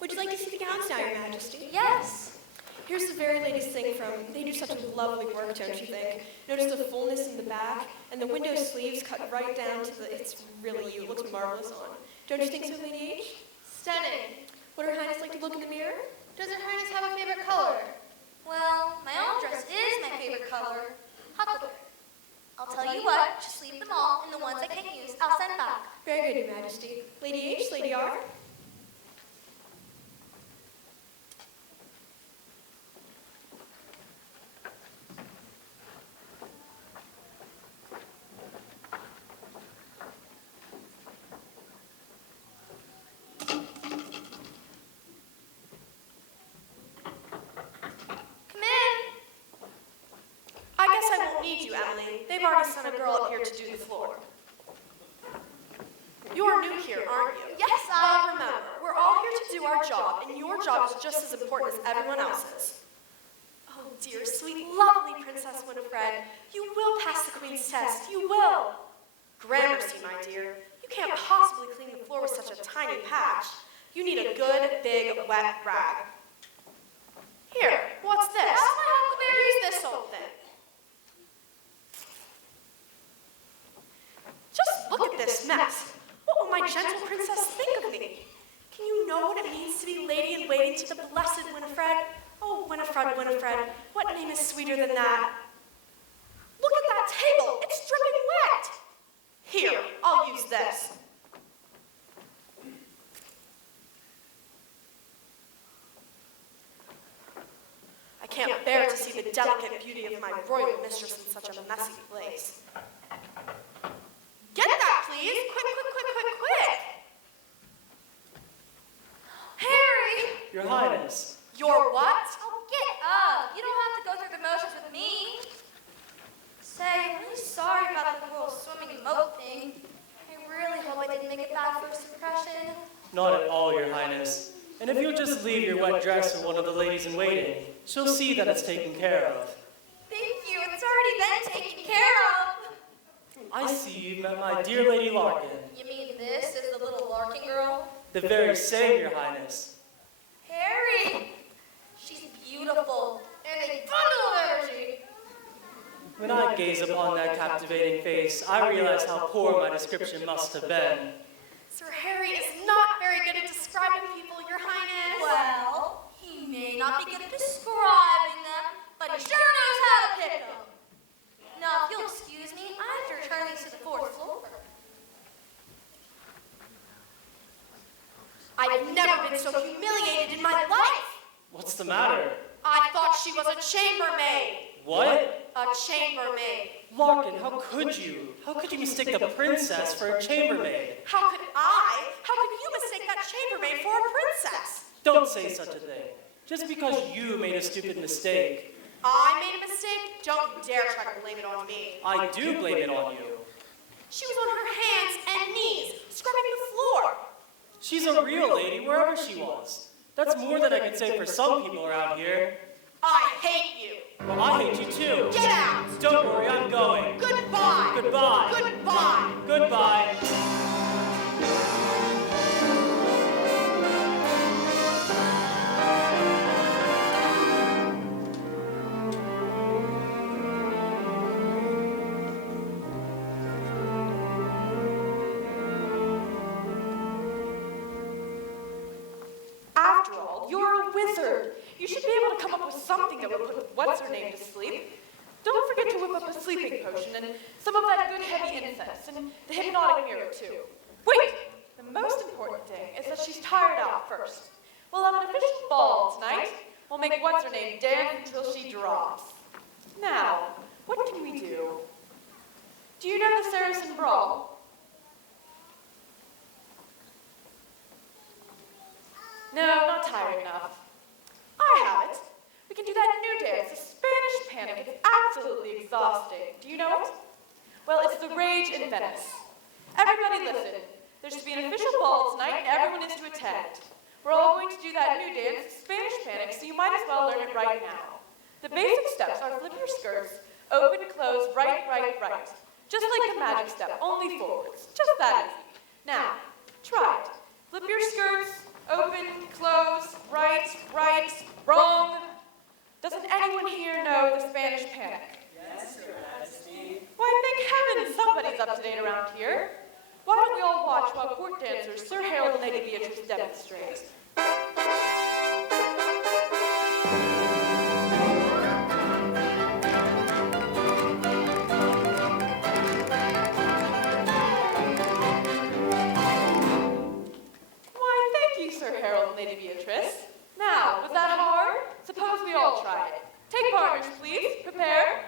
Would you like to see the gowns now, Your Majesty? Yes. Here's the very latest thing from, they do such lovely work, don't you think? Notice the fullness in the back, and the window sleeves cut right down to the, it's really you, it looks marvelous on. Don't you think so, Lady H? Stunning. Would Her Highness like to look in the mirror? Does Her Highness have a favorite color? Well, my own dress is my favorite color. Huckleberry. I'll tell you what, just leave them all, and the ones I can't use, I'll send back. Very good, Your Majesty. Lady H, Lady R? you, Emily. They've already sent a girl up here to do the floor. You're new here, aren't you? Yes, Well, remember, we're all here to do our job, and your job is just as important as everyone else's. Oh, dear, sweet, lovely Princess Winifred, you will pass the Queen's test. You will. Gramercy, my dear. You can't possibly clean the floor with such a tiny patch. You need a good, big, wet rag. Here, what's this? That's my Huckleberry. Use this old thing. Just look at this mess. What will my gentle princess think of me? Can you know what it means to be lady-in-waiting to the blessed Winifred? Oh, Winifred, Winifred, what name is sweeter than that? Look at that table. It's dripping wet. Here, I'll use this. I can't bear to see the delicate beauty of my royal mistress in such a messy place. Get that, please! Quick, quick, quick, quick, quick! Harry! Your Highness. Your what? Oh, get up. You don't have to go through the motions with me. Say, I'm really sorry about the whole swimming moat thing. I really hope I didn't make a bad first impression. Not at all, Your Highness. And if you'll just leave your wet dress for one of the ladies in waiting, she'll see that it's taken care of. Thank you. It's already been taken care of. I see you've met my dear Lady Larkin. You mean this is the little Larkin girl? The very same, Your Highness. Harry! She's beautiful and a bundle of energy. When I gaze upon that captivating face, I realize how poor my description must have been. Sir Harry is not very good at describing people, Your Highness. Well, he may not be good at describing them, but he sure knows how to pick them. Now, if you'll excuse me, I have to return these to the 4th floor. I've never been so humiliated in my life. What's the matter? I thought she was a chambermaid. What? A chambermaid. Larkin, how could you? How could you mistake the princess for a chambermaid? How could I? How could you mistake that chambermaid for a princess? Don't say such a thing. Just because you made a stupid mistake. I made a mistake? Don't dare try to blame it on me. I do blame it on you. She was on her hands and knees, scrubbing the floor. She's a real lady wherever she was. That's more than I could say for some people around here. I hate you. Well, I hate you too. Get out. Don't worry, I'm going. Goodbye. Goodbye. Goodbye. Goodbye. After all, you're a wizard. You should be able to come up with something that would put what's-her-name to sleep. Don't forget to whip up a sleeping potion and some of that good heavy incense and the hypnotic mirror, too. Wait! The most important thing is that she's tired out first. We'll have an official ball tonight. We'll make what's-her-name dance until she drops. Now, what can we do? Do you know the Saracen Brawl? No, not tired enough. I have it. We can do that new dance, the Spanish Panic. It's absolutely exhausting. Do you know it? Well, it's the rage in Venice. Everybody listen. There's to be an official ball tonight, and everyone is to attend. We're all going to do that new dance, the Spanish Panic, so you might as well learn it right now. The basic steps are flip your skirts, open, close, right, right, right. Just like the magic step, only forwards. Just that easy. Now, try it. Flip your skirts, open, close, right, right, wrong. Doesn't anyone here know the Spanish Panic? Yes, Your Majesty. Why, thank heaven somebody's up to date around here. Why don't we all watch while court dancers Sir Harold and Lady Beatrice demonstrate? Why, thank you, Sir Harold and Lady Beatrice. Now, was that hard? Suppose we all try it. Take partners, please. Prepare.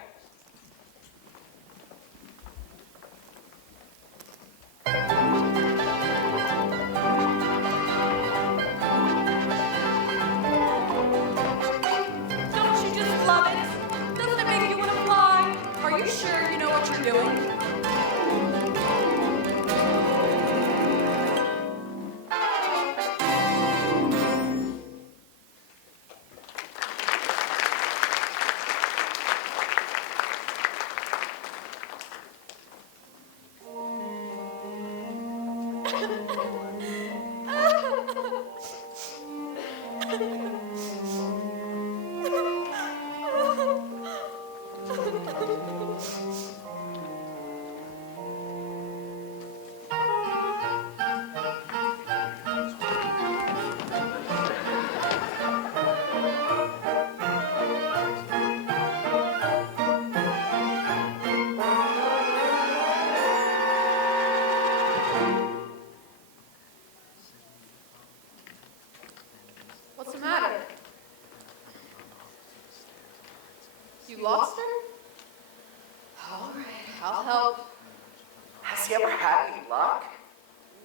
What's the matter? You lost her? All right, I'll help. Has he ever had any luck?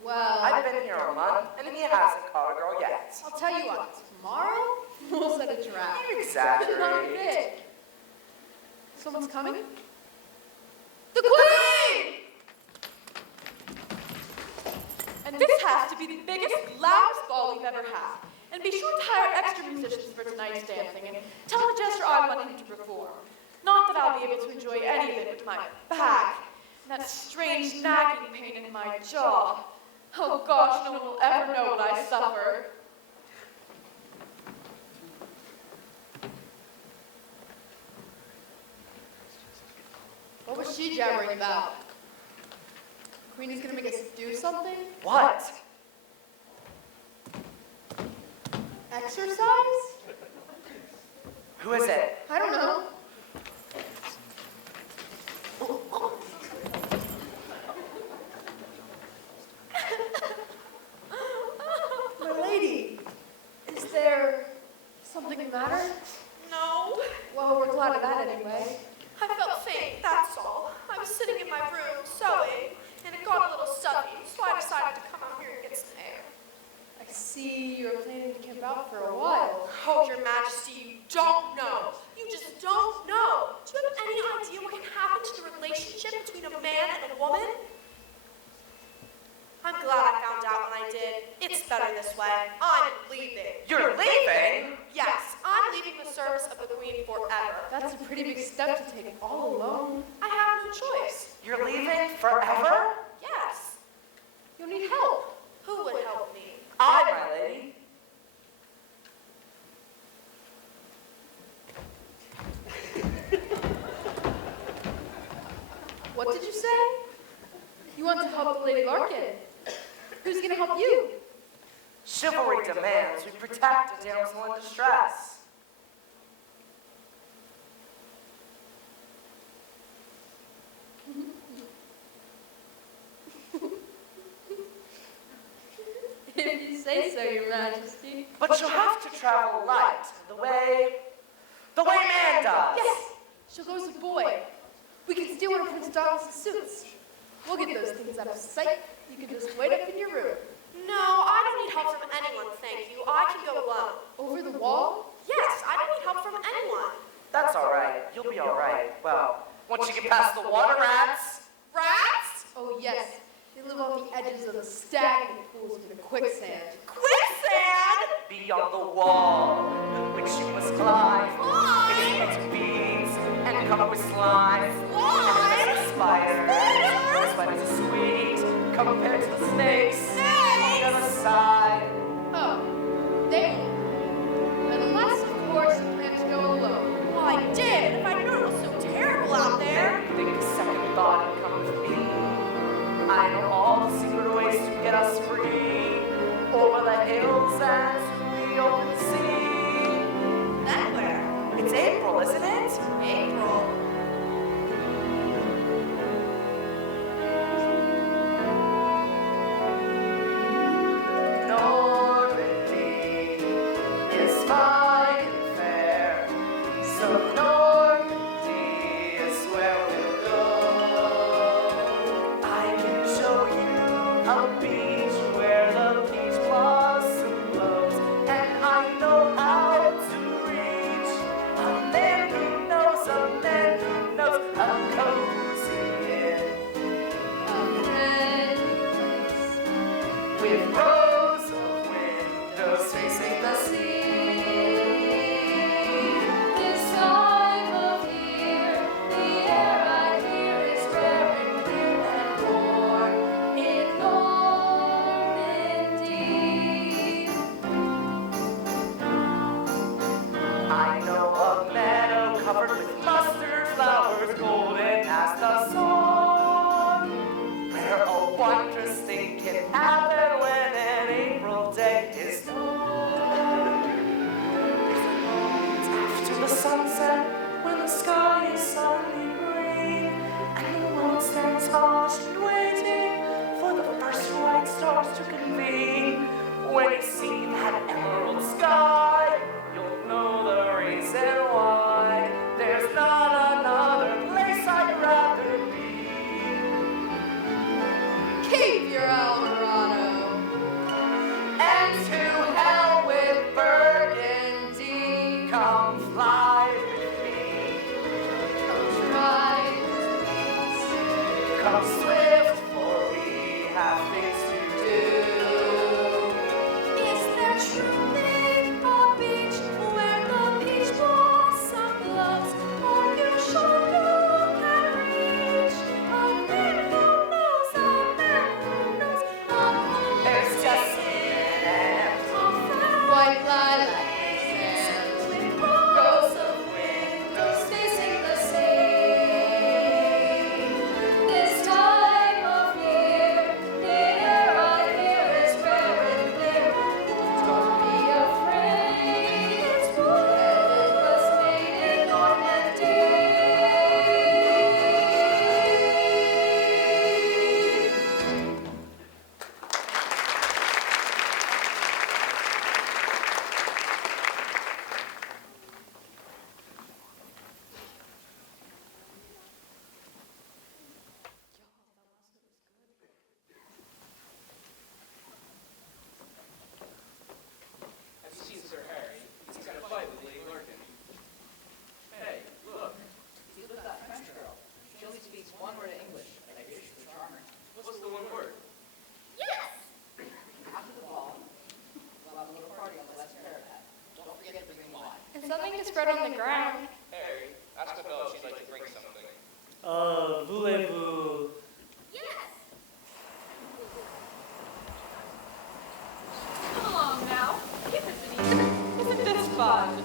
Well, I've been here a month, and he hasn't caught a girl yet. I'll tell you what, tomorrow we'll set a trap. You Not a exaggerate. bit. Someone's coming? The Queen! And this has to be the biggest, loudest ball we've ever had. And be sure to hire extra musicians for tonight's dancing and tell the jester I want him to perform. Not that I'll be able to enjoy any of it with my back and that strange nagging pain in my jaw. Oh gosh, no one will ever know what I suffer. What was she jabbering about? Queenie's gonna make us do something? What? Exercise? Who is it? I don't know. My lady, is there something the matter? No. Well, we're glad of that anyway. I felt faint, that's all. I was sitting in my room sewing, and it got a little stuffy, so I decided to come out here and get some air. I see you're planning to camp out for a while. Oh, Your Majesty, you don't know. You just don't know. Do you have any idea what can happen to the relationship between a man and a woman? I'm glad I found out when I did. It's better this way. I'm leaving. You're leaving? Yes, I'm leaving the service of the Queen forever. That's a pretty big step to take all alone. I have no choice. You're leaving forever? Yes. You'll need help. Who would help me? I, my lady. What did you say? You want to help Lady Larkin? Who's going to help you? Chivalry demands we protect a damsel in distress. If you say so, Your Majesty. But you'll have to travel light, the way man does. Yes, she'll go as a boy. We can steal one of Prince Donald's suits. We'll get those things out of sight. You can just wait up in your room. No, I don't need help from anyone, thank you. I can go alone. Over the wall? Yes, I don't need help from anyone. That's all right. You'll be all right. Well, once you get past the water rats. Rats? Oh, yes. They live on the edges of the stagnant pools of the quicksand. Quicksand? Beyond the wall, which you must climb. It's made of beads and covered with slime. Slime? And spiders. Spiders are sweet compared to the snakes. On the other side. Oh, they won't. Unless, of course, you plan to go alone. Well, I did. If I knew it was so terrible out there. I think a second thought would come with me. I know all the secret ways to get us free. Over the hills and to the open sea. Then where? It's April, isn't it? April. Normandy is fine and fair, so Normandy is where we'll go. I can show you a beach where the peach blossom blows, and I know how to reach a man who knows a cozy inn with rows of windows facing the sea. This time of year, the air I hear is rare and clear and warm in Normandy. spread on the ground. Harry, ask the bell if she'd like to drink something. Voulez-vous? Yes. Come along now. Keep it easy. Isn't this fun?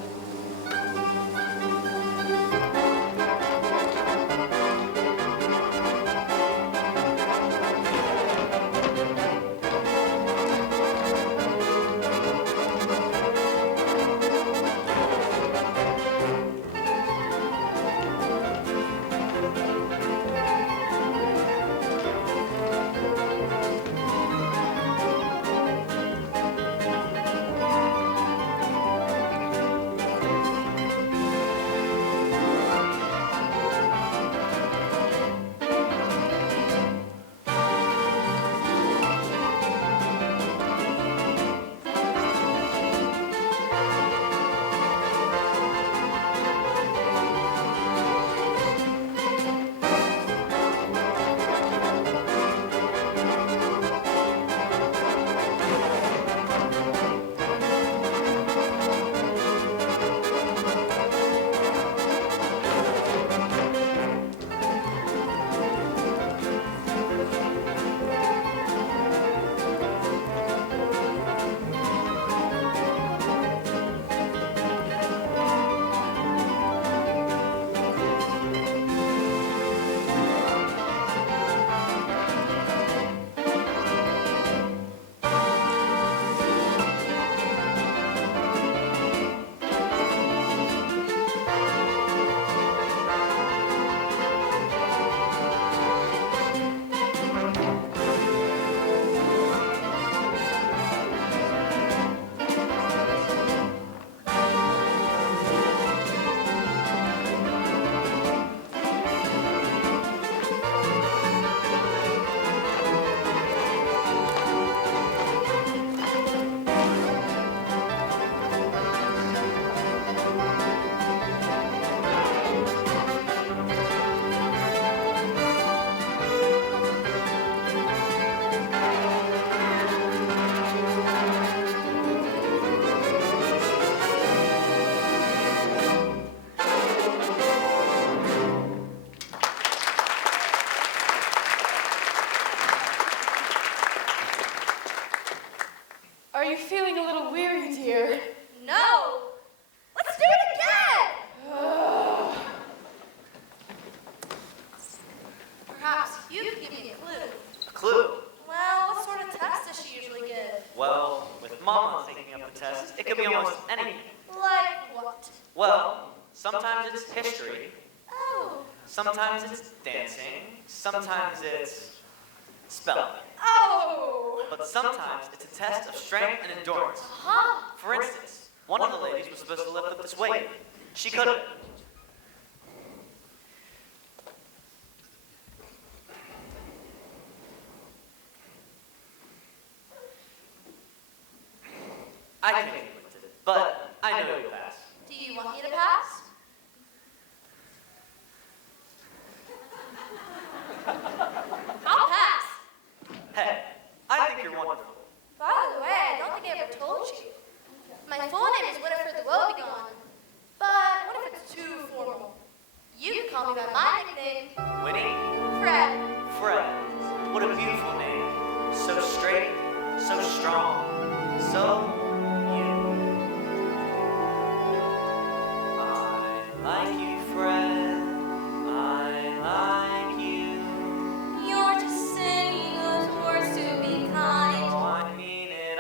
Are you feeling a little weary, dear? No. Let's do it again. Perhaps you could give me a clue. A clue? Well, what sort of test does she usually give? Well, with Mama thinking of the test, it could be almost anything. Like what? Well, sometimes it's history, Oh. sometimes it's dancing, sometimes it's spelling. Oh. But sometimes it's a test of strength and endurance. Huh? For instance, one of the ladies was supposed to lift up this weight. She couldn't. I can't even lift it, but I know you'll pass. Do you want me to pass? I'll pass. Hey, I think you're wonderful. By the way, I don't think I ever told you. My full name is Winifred the Woebegone. But what if it's too formal? You can call me by my nickname, Winnie? Fred. Fred. What a beautiful name. So straight, so strong, so you. I like you, Fred. I like you. You're just singing those words to be kind. Oh, I mean it,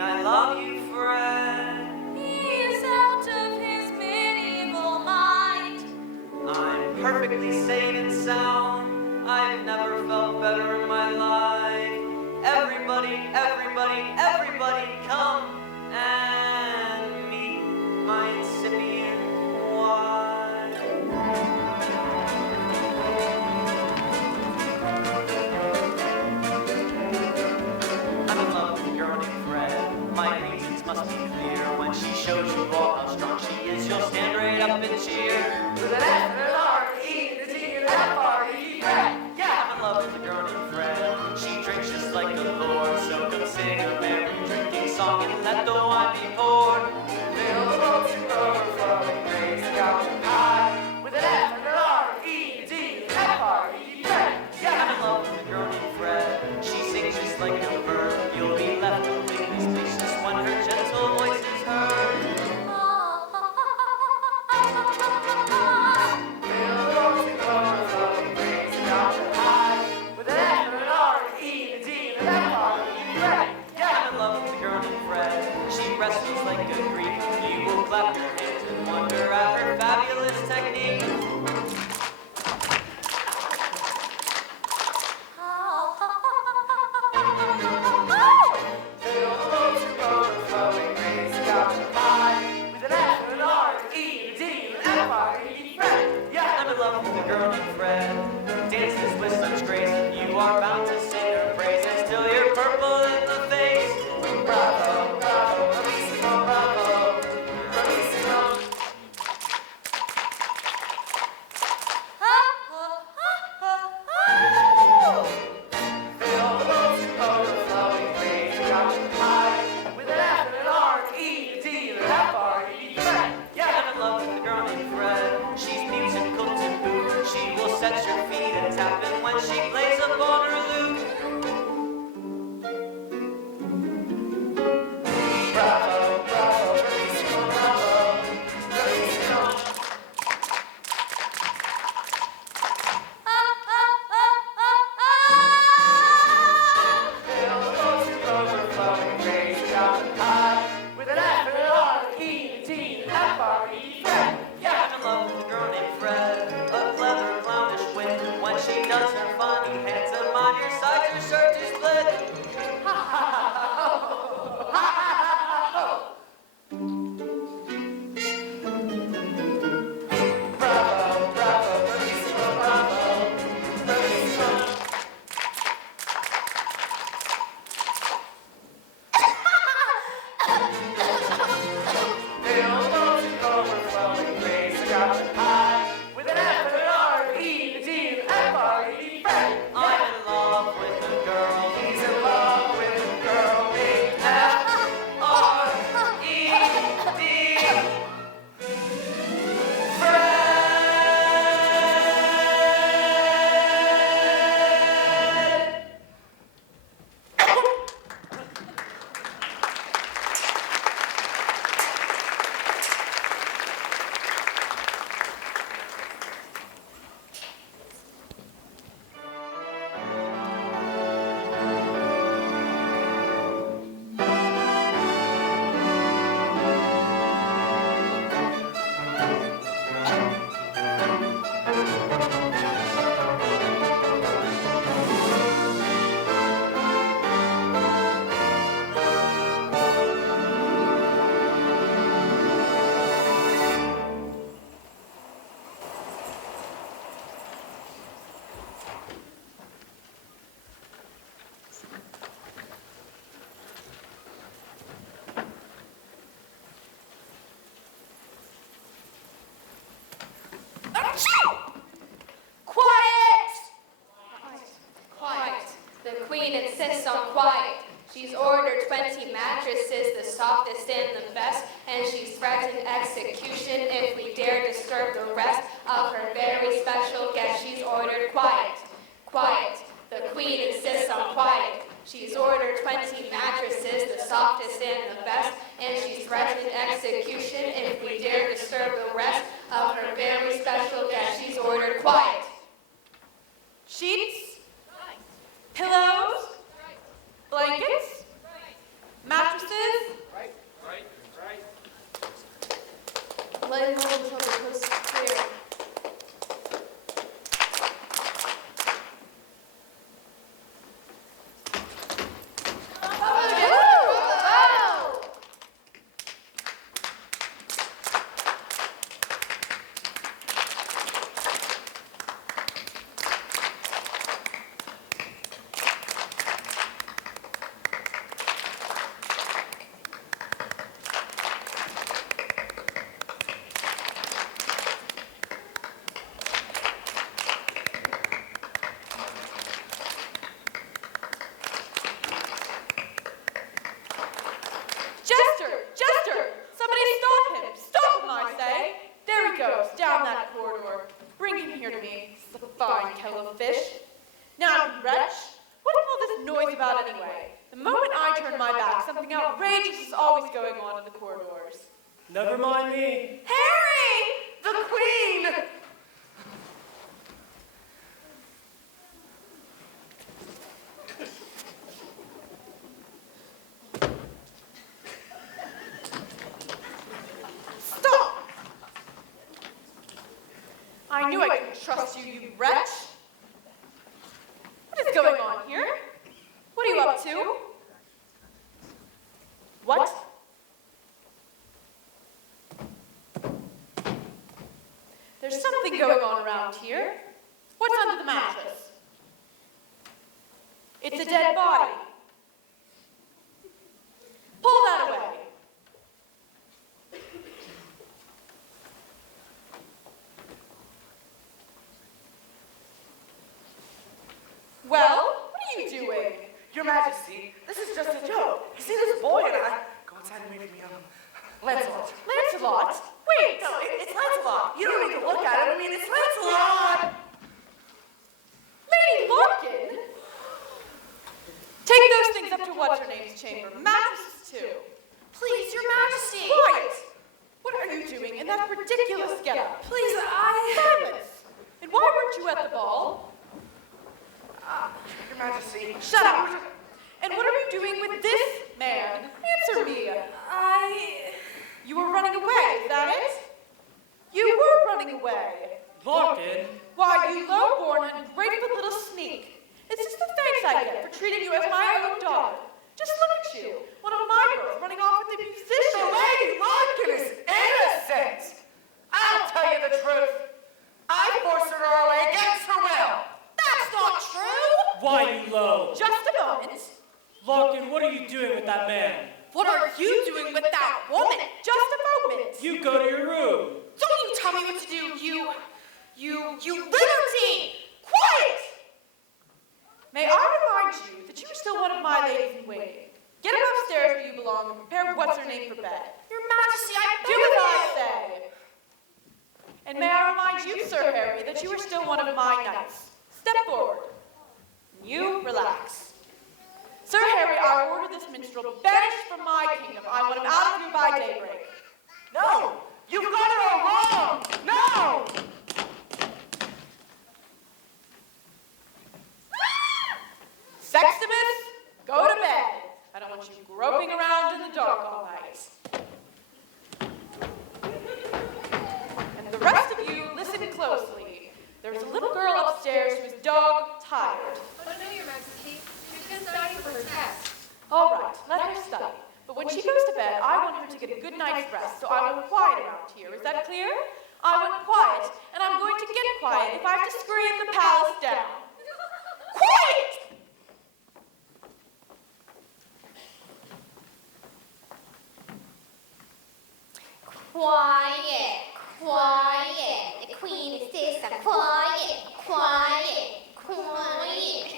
I love you, Fred. He is out of his medieval mind. I'm perfectly sane and sound. I've never felt better in my life. Everybody, everybody, everybody, come and meet my incipient wife. I'm in love with a girl named Fred. My reasons must be clear. When she shows you all how strong she is, you'll stand right up and cheer. With an F and an R, E, and a T, and an F, R, E, Fred. Yeah, I'm in love with a girl named Fred. She drinks just like the Lord, so come sing a merry drinking song and let the wine be poured. and F-R-E-D. Yeah, I'm in love with the girl named Fred. She wrestles like a Greek. You will clap your hands and wonder at her fabulous technique. Fill the boats and overflowing crazy mountain high with an F and an R, an E, and a D, and an F-R-E-D. Yeah, I'm in love with the girl named Fred. Dances with such grace. You are bound to sing her praises till you're purple in the face. Bravo, bravo, bravissimo, bravo, bravissimo. Fill the boats and overflowing crazy mountain high with an F and an R, an E, and a D, and an F-R-E-D. Yeah, I'm in love with the girl named Fred. She's musical to boot. She will set your feet a tapping when she plays upon her lute. Bravo, bravo, bravissimo, bravo, bravissimo. Fill the boats and overflowing crazy mountain high with an F and an R, an E, and a D, and an F-R-E-D. Yeah, I'm in love with a girl named Fred. A clever clownish wit. When she does her funny handsome on your side, your shirt is split. Bravo, bravo, bravissimo, bravo, bravissimo. Fill the boats and overflowing crazy mountain high with an F and an R, an E, and a D, and an F-R-E-D. I'm in love with a girl. He's in love with a girl named F-R-E-D. Quiet. The queen insists on quiet. She's ordered 20 mattresses, the softest and the best, and she's threatened execution if we dare disturb the rest of her very special guest. She's ordered quiet. Quiet. The queen insists on quiet. She's ordered 20 mattresses, the softest and the best, and she's threatened execution if we dare disturb the rest of her very special guest. She's ordered quiet. Sheets? Pillows? Blankets? Mattresses? Let him hold until the coast is clear. Never mind me. Harry! The queen! going to. What? There's something going on around here. What's under the mattress? It's a dead body. Pull that away. Well, what are you doing? Your Majesty, this is just a joke. You see, this boy and I go inside and make me Lancelot. Lancelot? Wait, No, it's Lancelot. You don't need to look at it. I mean, it's Lancelot. Lady Larkin? Take those things up to what's-her-name's chamber. Mattresses too. Please, Your Majesty. Quiet! What are you doing in that ridiculous getup? Please, Silence! And why weren't you at the ball? Your Majesty. Shut up! And what are you doing with this man? Answer me. You were running away, is that it? You were running away. Larkin, Why, you low-born, ungrateful little sneak. It's just the thanks I get for treating you as my own daughter. Just look at you, one of my girls running off with the The musician. Lady Larkin is innocent. I'll tell you the truth. I forced her away against her will. That's not true. why you low? Just a moment. Larkin, what are you doing with that man? What are you doing with that woman? Just a moment. You go to your room. Don't you tell me what to do, you libertine! Quiet! May I remind you that you are still one of my ladies in waiting. Get him upstairs where you belong and prepare what's-her-name for bed. Your Majesty, I Do beg as of I you. say. And may I remind you, Sir Harry, that you are still one of my knights. Step forward. You relax. Sir Harry, I order this minstrel banished from my kingdom. I want him out of here by daybreak. No, you've got it all wrong. No. Sextimus, go to bed. I don't want you groping around in the dark all night. And the rest of you, listen closely. There's a little girl upstairs who is dog-tired. Oh no, Your Majesty. She's been studying for her test. All right, let her study. But when she goes to bed, I want her to get a good night's rest, so I want quiet around here. Is that clear? I want quiet, and I'm going to get quiet if I have to scream the palace down. Quiet! Quiet, quiet. The queen is this. Quiet, quiet, quiet.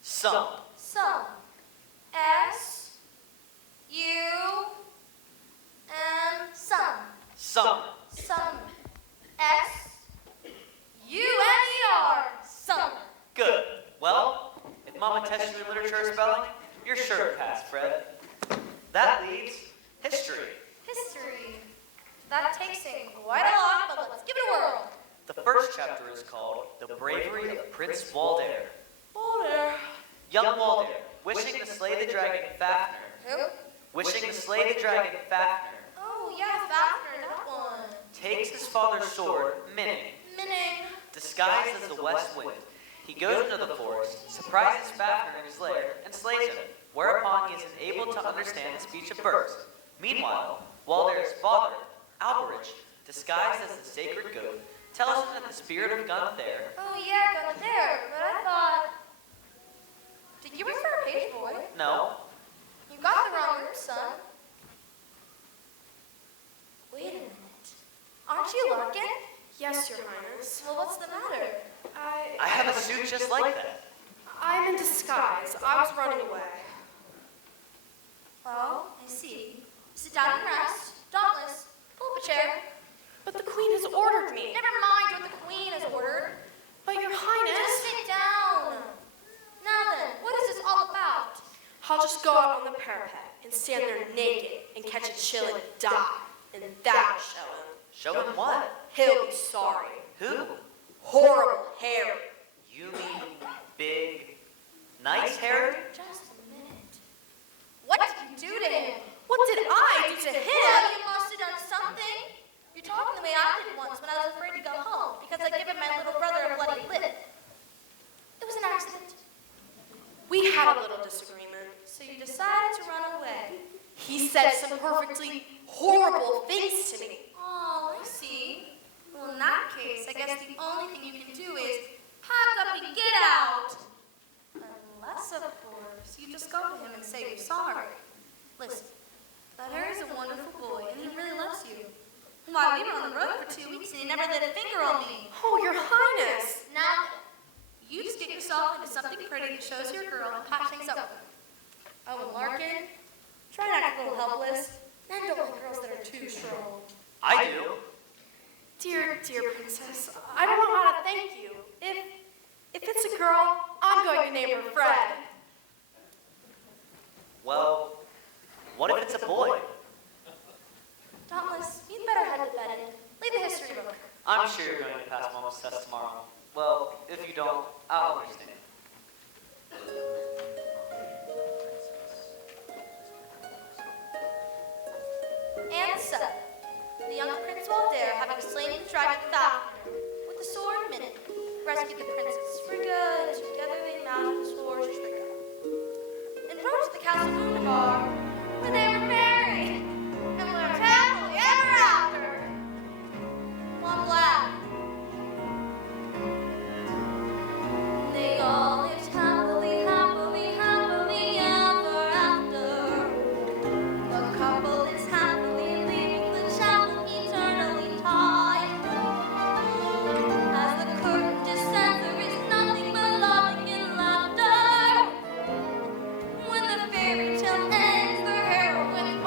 Some. Some. S. U. M. Some. Some. Some. S. U. M. E. R. Some. Good. Well, if Mama tests you in literature spelling, you're sure to pass, Fred. That leaves history. History. That takes in quite a lot, but let's give it a whirl. The first chapter is called The Bravery of Prince Walder. Walter. Young Walder, wishing to slay the dragon Fafnir. Who? Wishing to slay the dragon Fafnir, Oh, yeah, Fafnir, that one. takes his father's sword, Minning, Minning. disguised as the west wind. He goes into the forest, surprises Fafnir in his lair, and slays him, whereupon he is able to understand the speech of birds. Meanwhile, Walder's father, Alberich, disguised as the sacred goat, tells him that the spirit of Gunther, Oh, yeah, got it there, but I thought... Did you refer a page boy? no, You got the wrong room, son. Wait a minute. Aren't you Larkin? Yes, Your Highness. Well, what's the matter? I have a suit just like that. I'm in disguise. I was running away. Oh, I see. Sit down and rest. Dauntless. Pull up a chair. But the Queen has ordered me. Never mind what the queen has ordered. But Your Just Highness, sit down. Now then, what is this all about? I'll just go out on the parapet and stand there naked and catch a chill and die. And that'll show him. Show him what? He'll be sorry. Who? horrible Harry. You mean big, nice Harry? Just a minute. What did you do to him? What did I do to him? Well, you must have done something. You're talking the way I did once when I was afraid to go home because I'd given my little brother a bloody lip. It was an accident. We had a little disagreement. So you decided to run away. He said some perfectly horrible things to me. Oh, I see. Well, in that case, I guess the only thing you can do is pack up and get out. Unless, of course, you just go to him and say you're sorry. Listen, that Harry's a wonderful boy, and he really loves you. Why, we were on the road for 2 weeks, and he never laid a finger on me. Oh, Your Highness. Now, you just get yourself into something pretty that shows your girl and patch things up with her. Oh, and Larkin, try not to get a little helpless. And don't like girls that are too strong. I do. Dear princess, I don't know how to thank you. If it's a girl, I'm going to name her Fred. Well, what if it's a boy? Dauntless, you'd better head to bed and leave the history book. I'm sure you're going to pass Mom's test tomorrow. Well, if you don't, I'll understand. And so, the young Prince Walder, having slain the dragon Falconer, with the sword Minute, rescued the Princess Frigga, and together they mounted towards Frigga, and rode to the castle Wunderbar, where they were married, and lived happily ever after. Well, I'm glad. They all lived happily, happily, happily ever after. The couple is happily leaving the chapel eternally tied. As the curtain descends, there is nothing but laughing and laughter. When the fairy tale ends, the heroine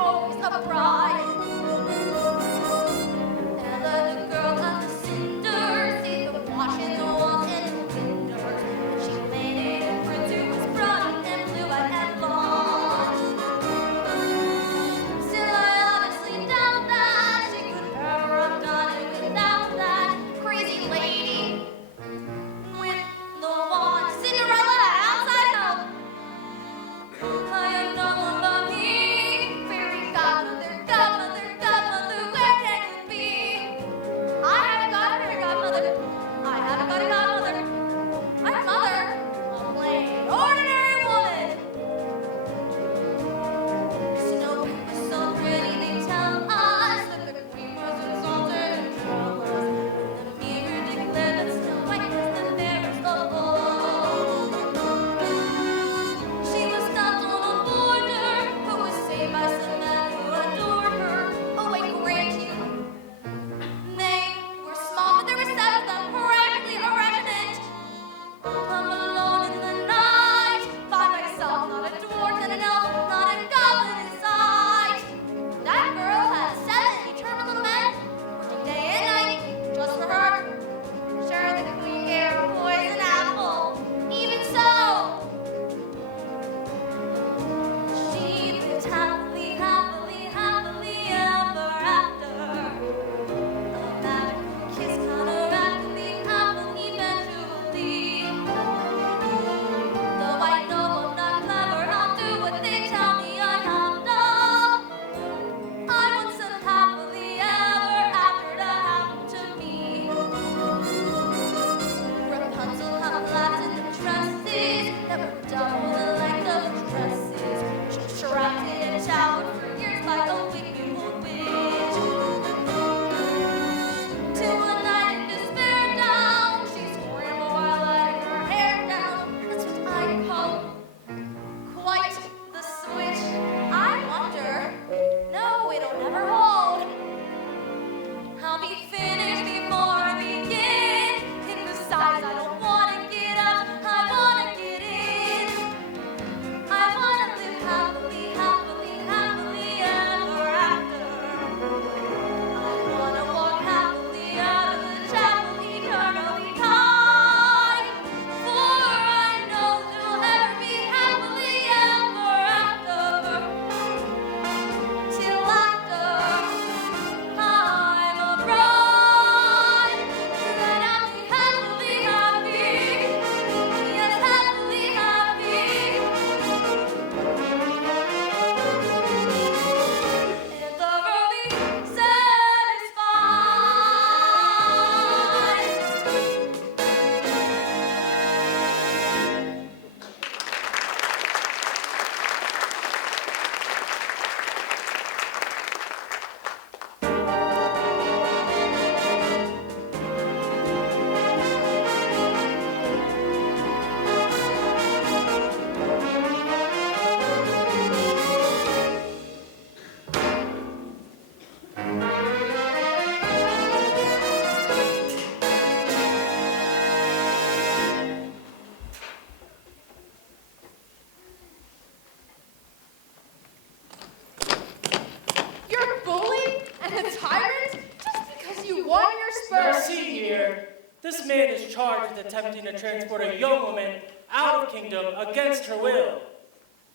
charged with attempting to transport a young woman out of kingdom against her will.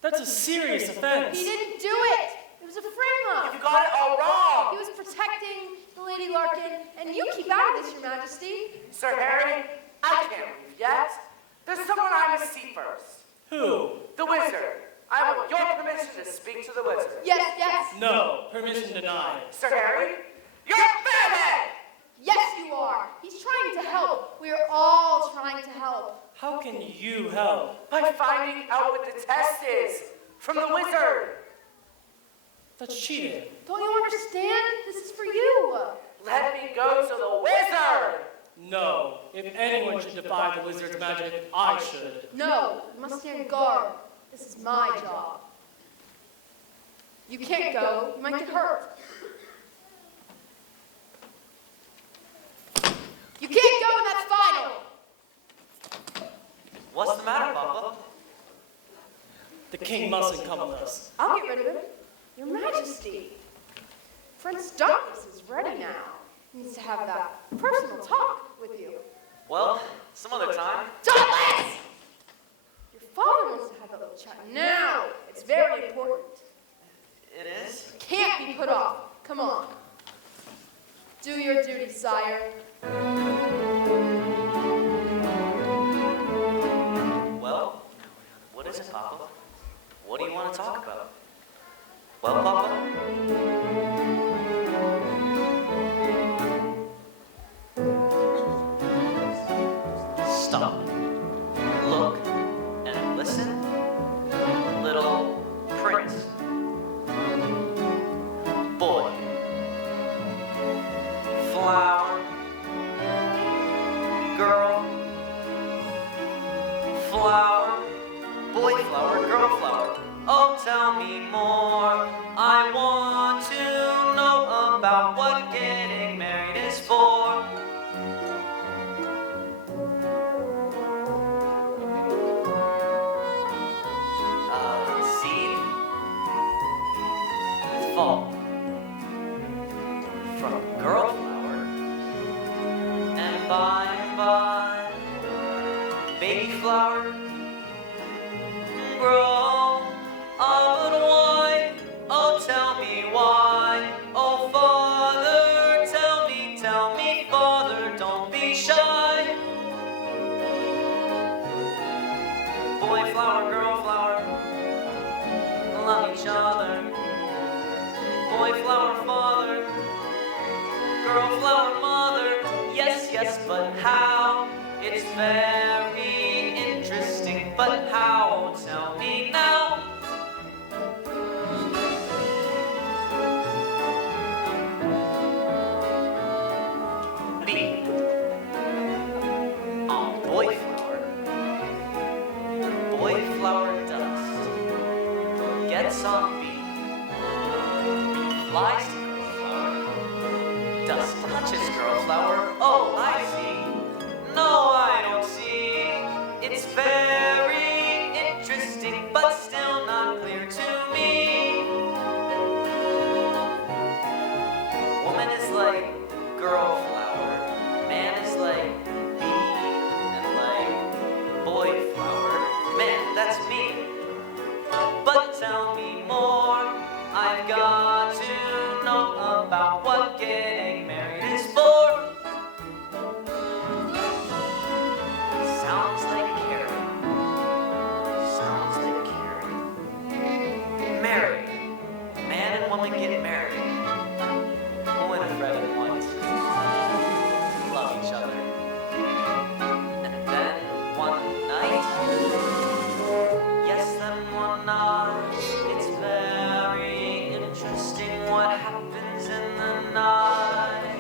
That's a serious offense. He didn't do it. It was a frame-up. You've got it all wrong. He was protecting the Lady Larkin, and you keep out of this, Your Majesty. Sir Harry, I can't leave yet. There's someone I must see first. Who? The wizard. I want your permission to speak to the wizard. Yes, yes. No, permission denied. Sir Harry, you're a fathead! Yes, you are. He's trying to help. We are all trying to help. How can you help? By finding out what the test is from the wizard. That's cheating. Don't you understand? This is for you. Let me go to the wizard. No, if anyone should defy the wizard's magic, I should. No, you must stand guard. This is my job. You can't go. You might get hurt. You can't go in that final. What's the matter, Papa? The king mustn't come with us. I'll get rid of him. Your Majesty. Prince Douglas is ready now. He needs to have that personal talk with you. Well, some other time. Douglas! Your father wants to have that little chat now. It's very important. It is? Can't be put off. Come on. Do your duty, sire. Well, what is it, Papa? What do you want to talk about? Well, Papa? Stop. Look and listen. Little prince. Boy. Flower. Girl. Flower. Boy flower, girl flower. Oh, tell me more. I want to know about what getting married is for. Seed. Fall. From girl flower. And by, baby flower. Grow, but why? Oh, tell me why. Oh, Father, tell me, Father, don't be shy. Boy flower, girl flower, love each other. Boy flower, father, girl flower, mother. Yes, yes, but how? It's very interesting, but how? Tell me now. B. On boy flower. Boy flower dust. Gets on B. Flies to girl flower. Dust touches girl flower. Oh, I see. No, I don't see. It's very interesting, but still not clear to me. Woman is like girl flower. Man is like bee. And like boy flower. Man, that's me. But tell me more. I've got to know about what getting married is for. Sounds like caring. Sounds like caring. Married. Man and woman get married. Winifred and White. Love each other. And then one night. Yes, then one night. It's very interesting what happens in the night.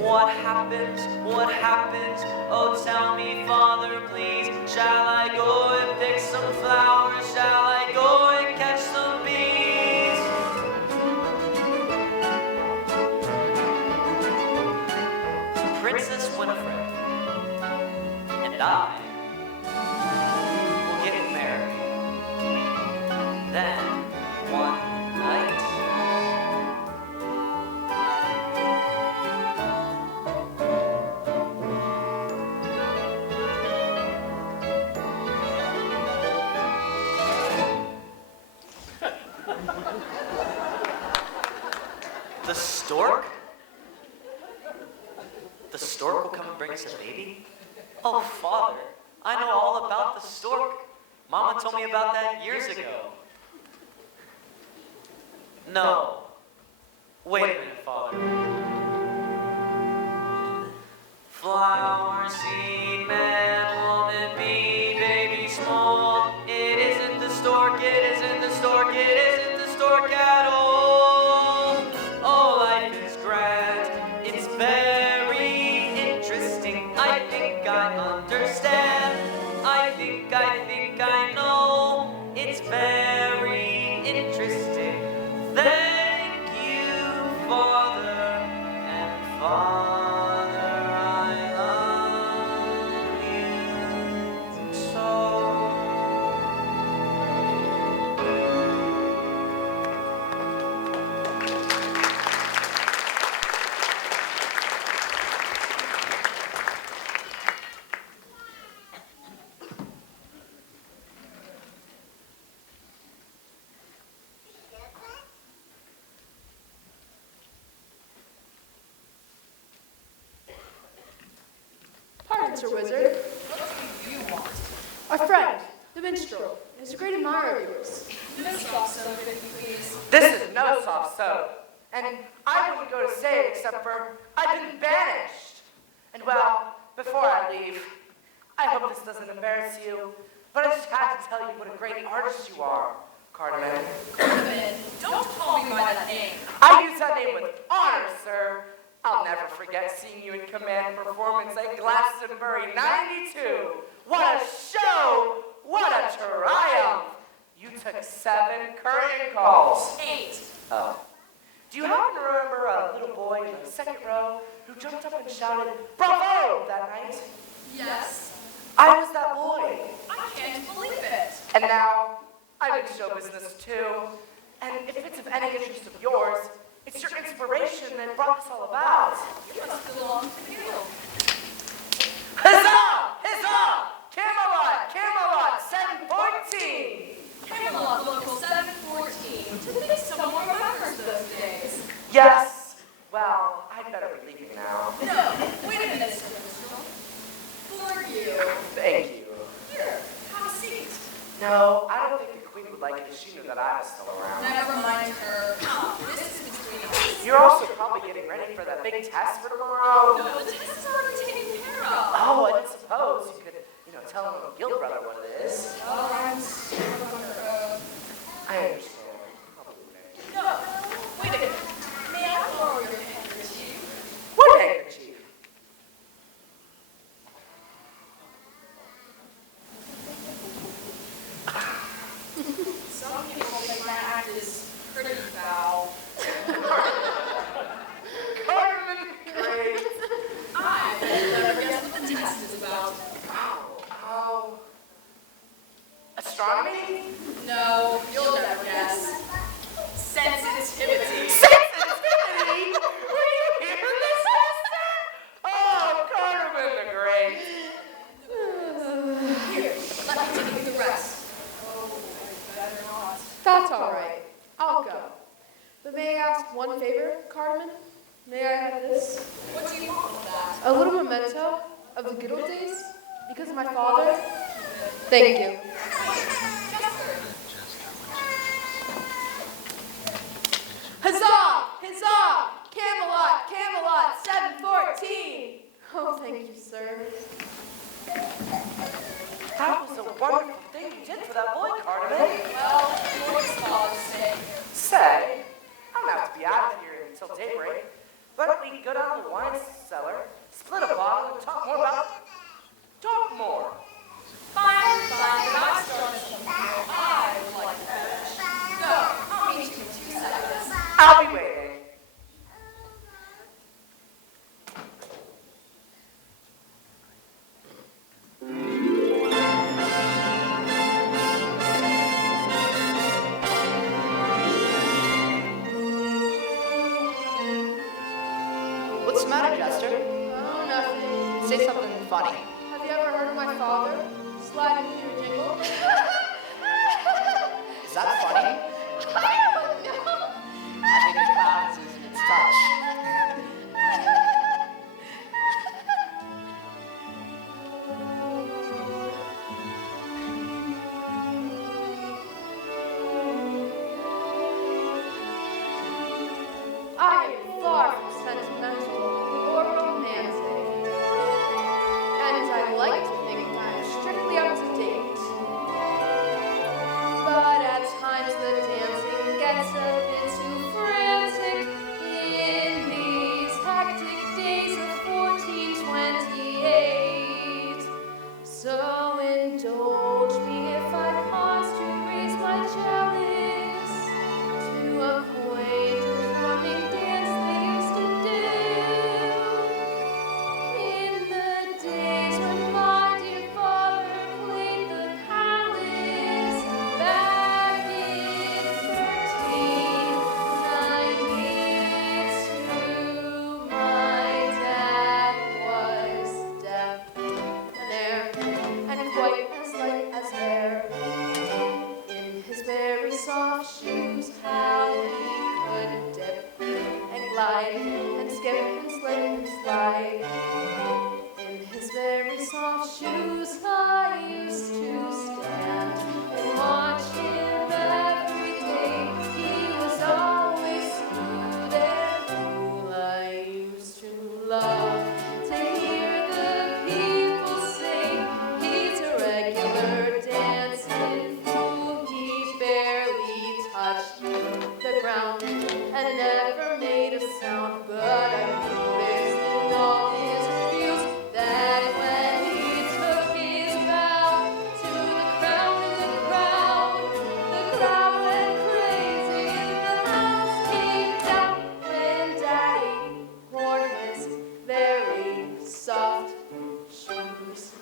What happens? What happens? Oh, tell me, Father, please. Shall I go and pick some flowers? Shall I go and catch some bees? Princess Winifred and I will get married. Then, one night, stork? The stork will come and bring us a baby? Oh, Father, I know all about the stork. Mama told me about that years ago. No. Wait a minute, Father. Flower, seed, man, woman, bee, baby, small. It isn't the stork, it isn't the stork, it isn't the stork at all. Oh, life is grand, it's very interesting. I think I understand. I think I know. It's very interesting. Thank you, Father and Father, I love you so. Pardon, Sir Wizard. What do you want? Our friend, the minstrel, is a great admirer of yours. No soft soap, if you please. This is no soft soap. And I wouldn't go to say it except for I've been banished. And well, before I leave, I hope this doesn't embarrass you, but I just had to tell you what a great artist you are, Cardamom. Cardamom, don't call me by that name. I use that name with honor, sir. I'll never forget seeing you in command performance at Glastonbury 92. What a show! What a triumph! You took 7 curtain calls. 8. Oh. Do you happen to remember a little boy in the second row who jumped up and shouted, "Bravo!" that night? Yes. I was that boy. I can't believe it. And now, I'm in show business too. And if it's of any interest of yours, it's your inspiration that brought this all about. You must belong to the guild. Huzzah! Huzzah! Camelot! Camelot! 714! Camelot Local 714. To think someone remembers those days. Yes. Well, I'd better be leaving now. No, wait a minute, Mr. Minstrel. For you. Thank you. Here, have a seat. No, I don't think the queen would like it if she knew that I was still around. Never mind her. This is between us. You're also probably getting ready for that big test for tomorrow. No, the test is already taken care of. Oh, I didn't suppose you could, tell a little guild brother what it is. Oh, I'm sure of I understand. No, wait a minute. May I borrow your handkerchief? What handkerchief? Some people think my act is pretty foul. Carmen, great. I never guess what the test is about. Oh. Astronomy? No, you'll never guess. Sensitivity. Sensitivity? Were you here for this, sister? Oh, Carmen the Great. Here, let me take the rest. Oh, I better not. That's all right. I'll go. But may I ask one favor, Cardamom? May I have this? What do you want with that? A little memento of the good old days? Because of my father? Thank you. Huzzah! Huzzah! Camelot! Camelot! 714! Oh, thank you, sir. That was a wonderful thing you did for that boy, Cardamom. Well, for his father's sake. Say, I don't have to be out of here until daybreak. Why don't we go down to the wine cellar, split a bottle, and talk more? Fine, but I started something I would like to finish. Go, I'll meet you in 2 seconds. I'll be waiting. What's the matter, Jester? Oh, nothing. Say something funny. Have you ever heard of my father? Slide into your jingle? Is that funny? I don't know. I think it clouds in its touch. slide, and skip and slip and slide. In his very soft shoes I used to stand and watch him every day. He was always smooth and cool. I used to love to hear the people sing. He's a regular dancing fool. He barely touched the ground and never made a sound. But I noticed in all his views that when he took his bow to the crowd in the crowd went crazy and the house came down when Daddy wore his very soft shoes.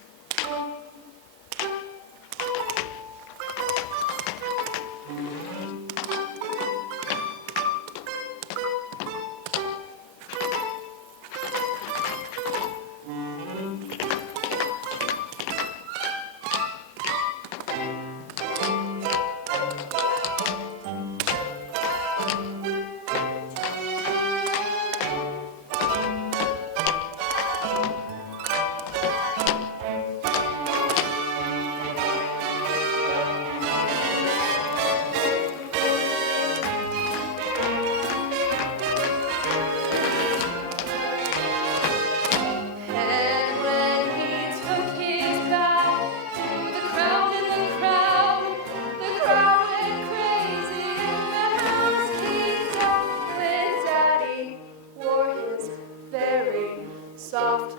And when he took his bow to the crowd in the crowd went crazy and the house came down when Daddy wore his very soft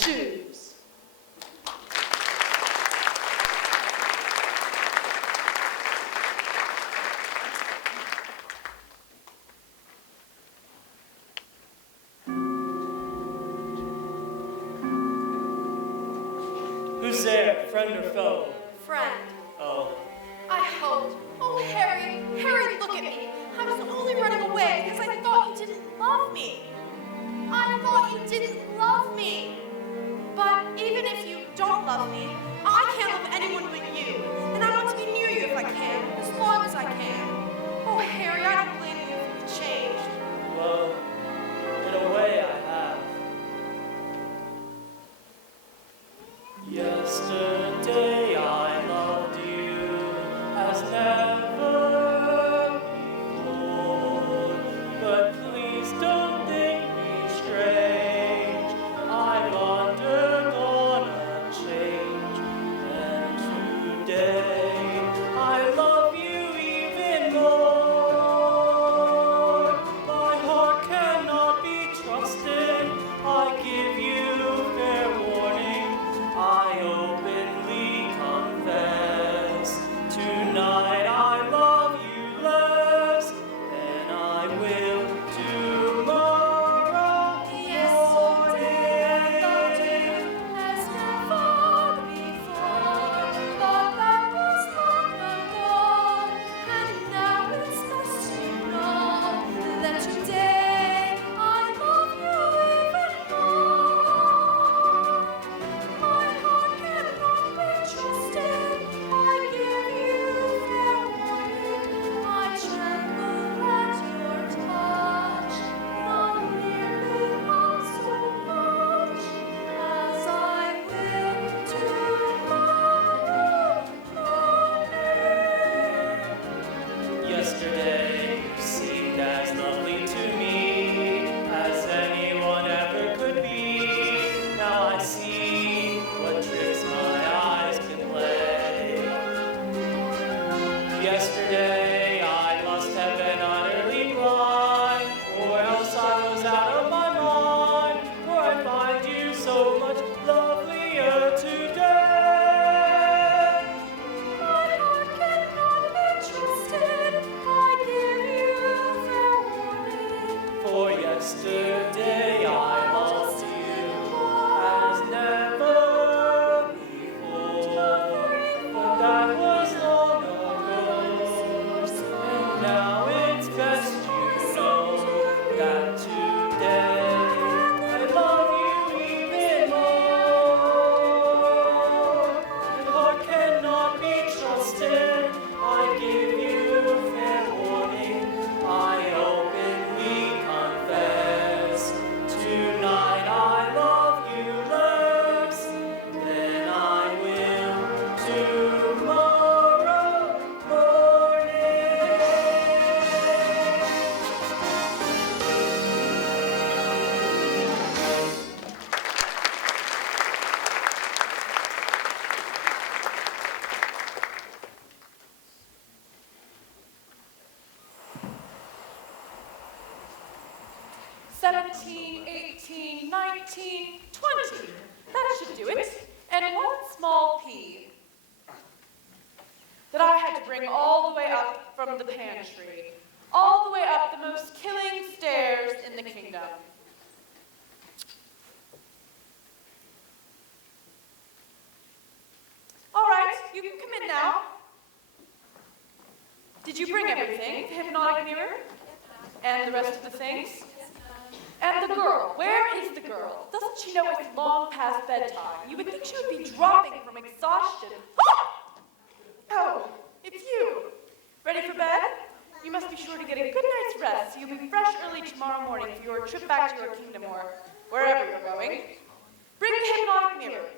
shoes. Who's there, friend or foe? Friend, Oh, I hoped. Oh, Harry, look at me. I was only running away because I thought you didn't love me. I thought you didn't love me. But even if you don't love me, I can't love anyone but you. And I want to be near you if I can, as long as I can. Oh, Harry, I don't blame you if you've changed. well, in a way I have. Yesterday I loved you as never before, but please don't think 19, 20. That should do it. And one small pea that I had to bring all the way up from the pantry. All the way up the most killing stairs in the kingdom. All right, you can come in now. Did you bring everything? The hypnotic mirror? And the rest of the things? And the girl, where is the girl? Doesn't she know it's long past bedtime? You would think she would be dropping from exhaustion. Oh, it's you. Ready for bed? You must be sure to get a good night's rest so you'll be fresh early tomorrow morning for your trip back to your kingdom or wherever you're going. Bring the hypnotic mirror.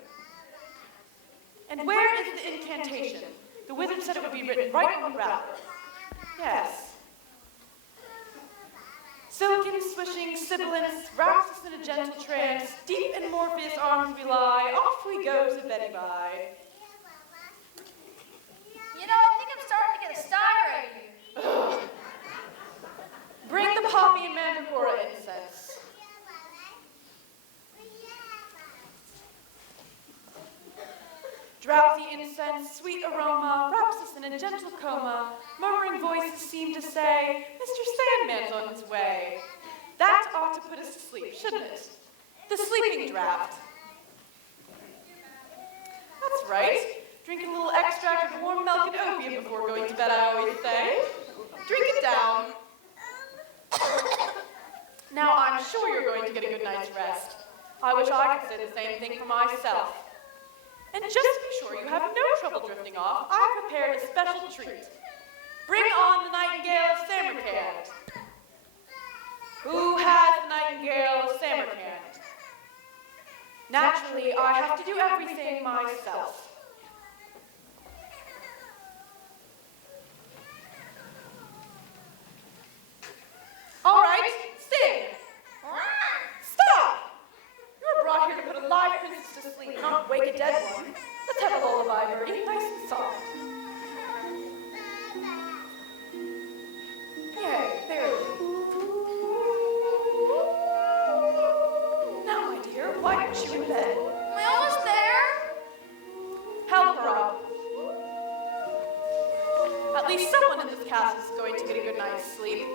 And where is the incantation? The wizard said it would be written right on the wrapper. Yes. Silken, swishing sibilance wraps us in a gentle trance. Deep in Morpheus' arms we lie. Off we go to Betty Bye. You know, I think I'm starting to get a sty right here. Bring the poppy and mandragora incense. Drowsy incense, sweet aroma, wraps us in a gentle coma. Murmuring voices seem to say, Mr. Sandman's on his way. That ought to put us to sleep, shouldn't it? The sleeping draft. That's right. Drink a little extract of warm milk and opium before going to bed, I always say. Drink it down. Now, I'm sure you're going to get a good night's rest. I wish I could say the same thing for myself. And just to be sure you have no trouble drifting off, I've prepared a special treat. Bring on the Nightingale of Samarkand. Who has the Nightingale of Samarkand? Naturally, I have to do everything myself. All right, sing. Stop! You were brought here to put a live princess to sleep, not wake a dead one. Let's have a lullaby, Birdie, nice and soft. Yay, there. Now, my dear, why aren't you in bed? Am I almost there? Help her up. At least someone in this castle is going to get a good night's sleep.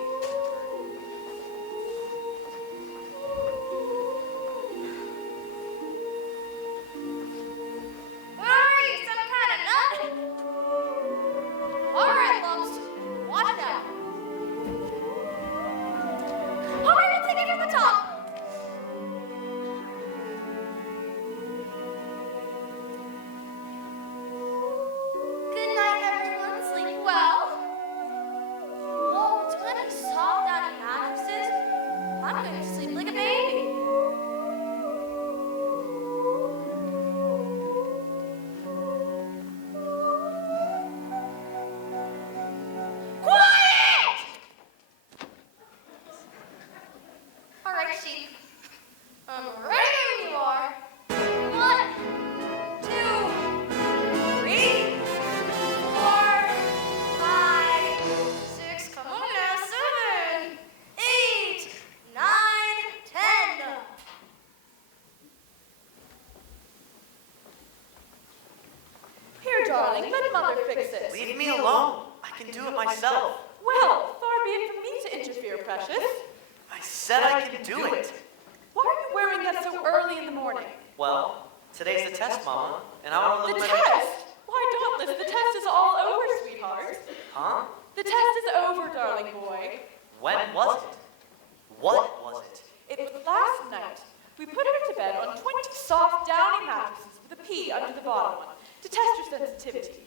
Where are you? Some kind of nut? All right, Lumps. Watch it out. Hurry, we'll take it from the top. Good night, everyone. Sleep well. Oh, 20 soft, downy mattresses. I'm going to sleep like a baby. Quiet! All right, sheep. I'm ready when you are. 1, 2, 3, 4, 5, 6. Come on now. 7, 8, 9, 10. Here, darling, let mother fix it. Leave me alone. I can do it myself. Well, far be it from me to interfere, precious. I said I can do it. Why are you wearing that so early in the morning? Well, today's the test, Mama, and I want a The little bit test? Why, Dauntless, the test is all over, sweetheart. Huh? The test is over, darling boy. When was it? What was it? It was last night. We put her to bed on 20 soft, downy mattresses with a pea under the bottom one to test her sensitivity.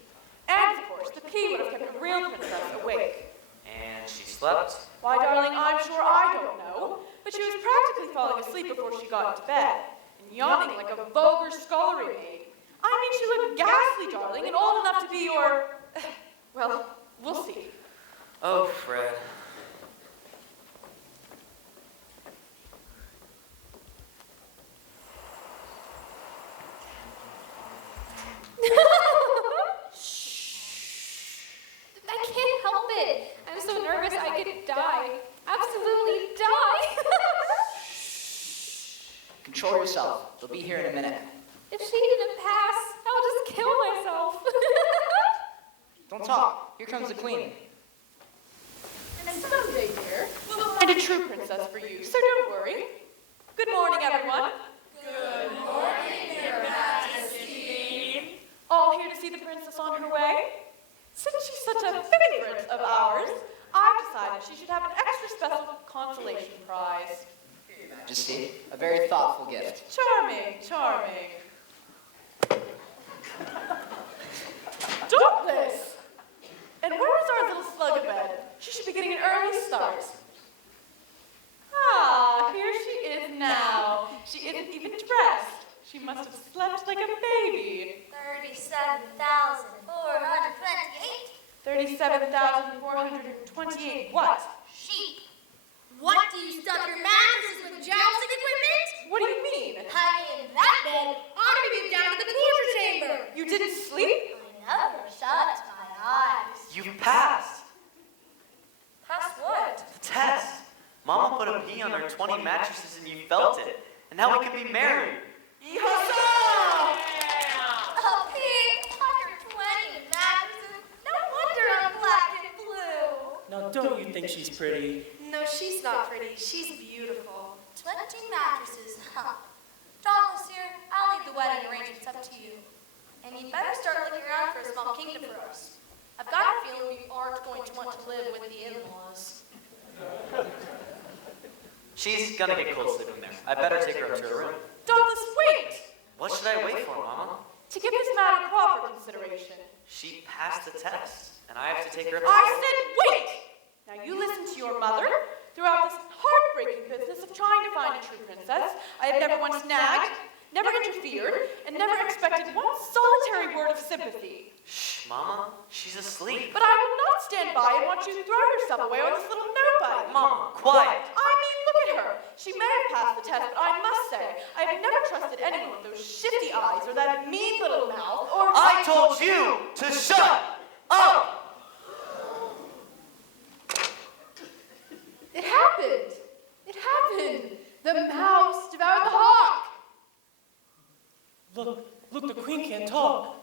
And, of course, the pea would have kept a real princess awake. And she slept? Why, darling, I'm sure I don't know, but she was practically falling asleep before she got into bed, and yawning like a vulgar scullery maid. I mean, she looked ghastly, darling, and old enough to be your... Well, we'll see. Oh, Fred. I can't help it. I'm so nervous I could die. Absolutely die. Control yourself. They'll be here in a minute. If she didn't pass, I'll just kill myself. Don't talk. Here comes the queen. And someday, dear, we'll find a true princess for you, so don't worry. Good morning, everyone. Good morning, Your Majesty. All here to see the princess on her way? Since she's such a favorite of ours, I've decided she should have an extra special consolation prize. Majesty, a very thoughtful gift. Charming, charming. Dauntless! And where is our little slug of bed? She should be getting an early start. Ah, here she is now. She isn't even dressed. She must have slept like a baby. 37,428 37,428 what? sheep. What do you stuff your mattresses with jousting equipment? What do you mean? Hiding in that bed ought to be moved down to the torture chamber. You didn't sleep? I never shut my eyes. You passed Past what? the test. Mama put a pea on her 20 mattresses and you felt it. And now we can be married. A pig under 20 mattresses. No wonder I'm black and blue. Now, don't you think she's pretty? No, she's not pretty. She's beautiful. 20 mattresses, huh? Dauntless here, I'll leave the wedding arrangements up to you. And you'd better start looking around for a small kingdom for us. I've got a feeling we aren't going to want to live with the in-laws. She's gonna get cold sleeping there. I better take her up to her room. Dauntless, wait! What should I wait for, Mama? To give this matter proper consideration. She passed the test, and I have to take her up to I her room. said wait! Now you listen to your mother. Throughout this heartbreaking business of trying to find a true princess, I have never once nagged, never interfered, and never expected one solitary word of sympathy. Shh, Mama. She's asleep. But I will not stand by and watch you throw yourself away on this little nobody. Mama, quiet. I mean, look at her. She may have passed the test, but I must say, I have never trusted anyone with those shifty eyes or that mean little mouth or... I told you to shut up! It happened. It happened. The mouse devoured the hawk. Look, the queen can't talk.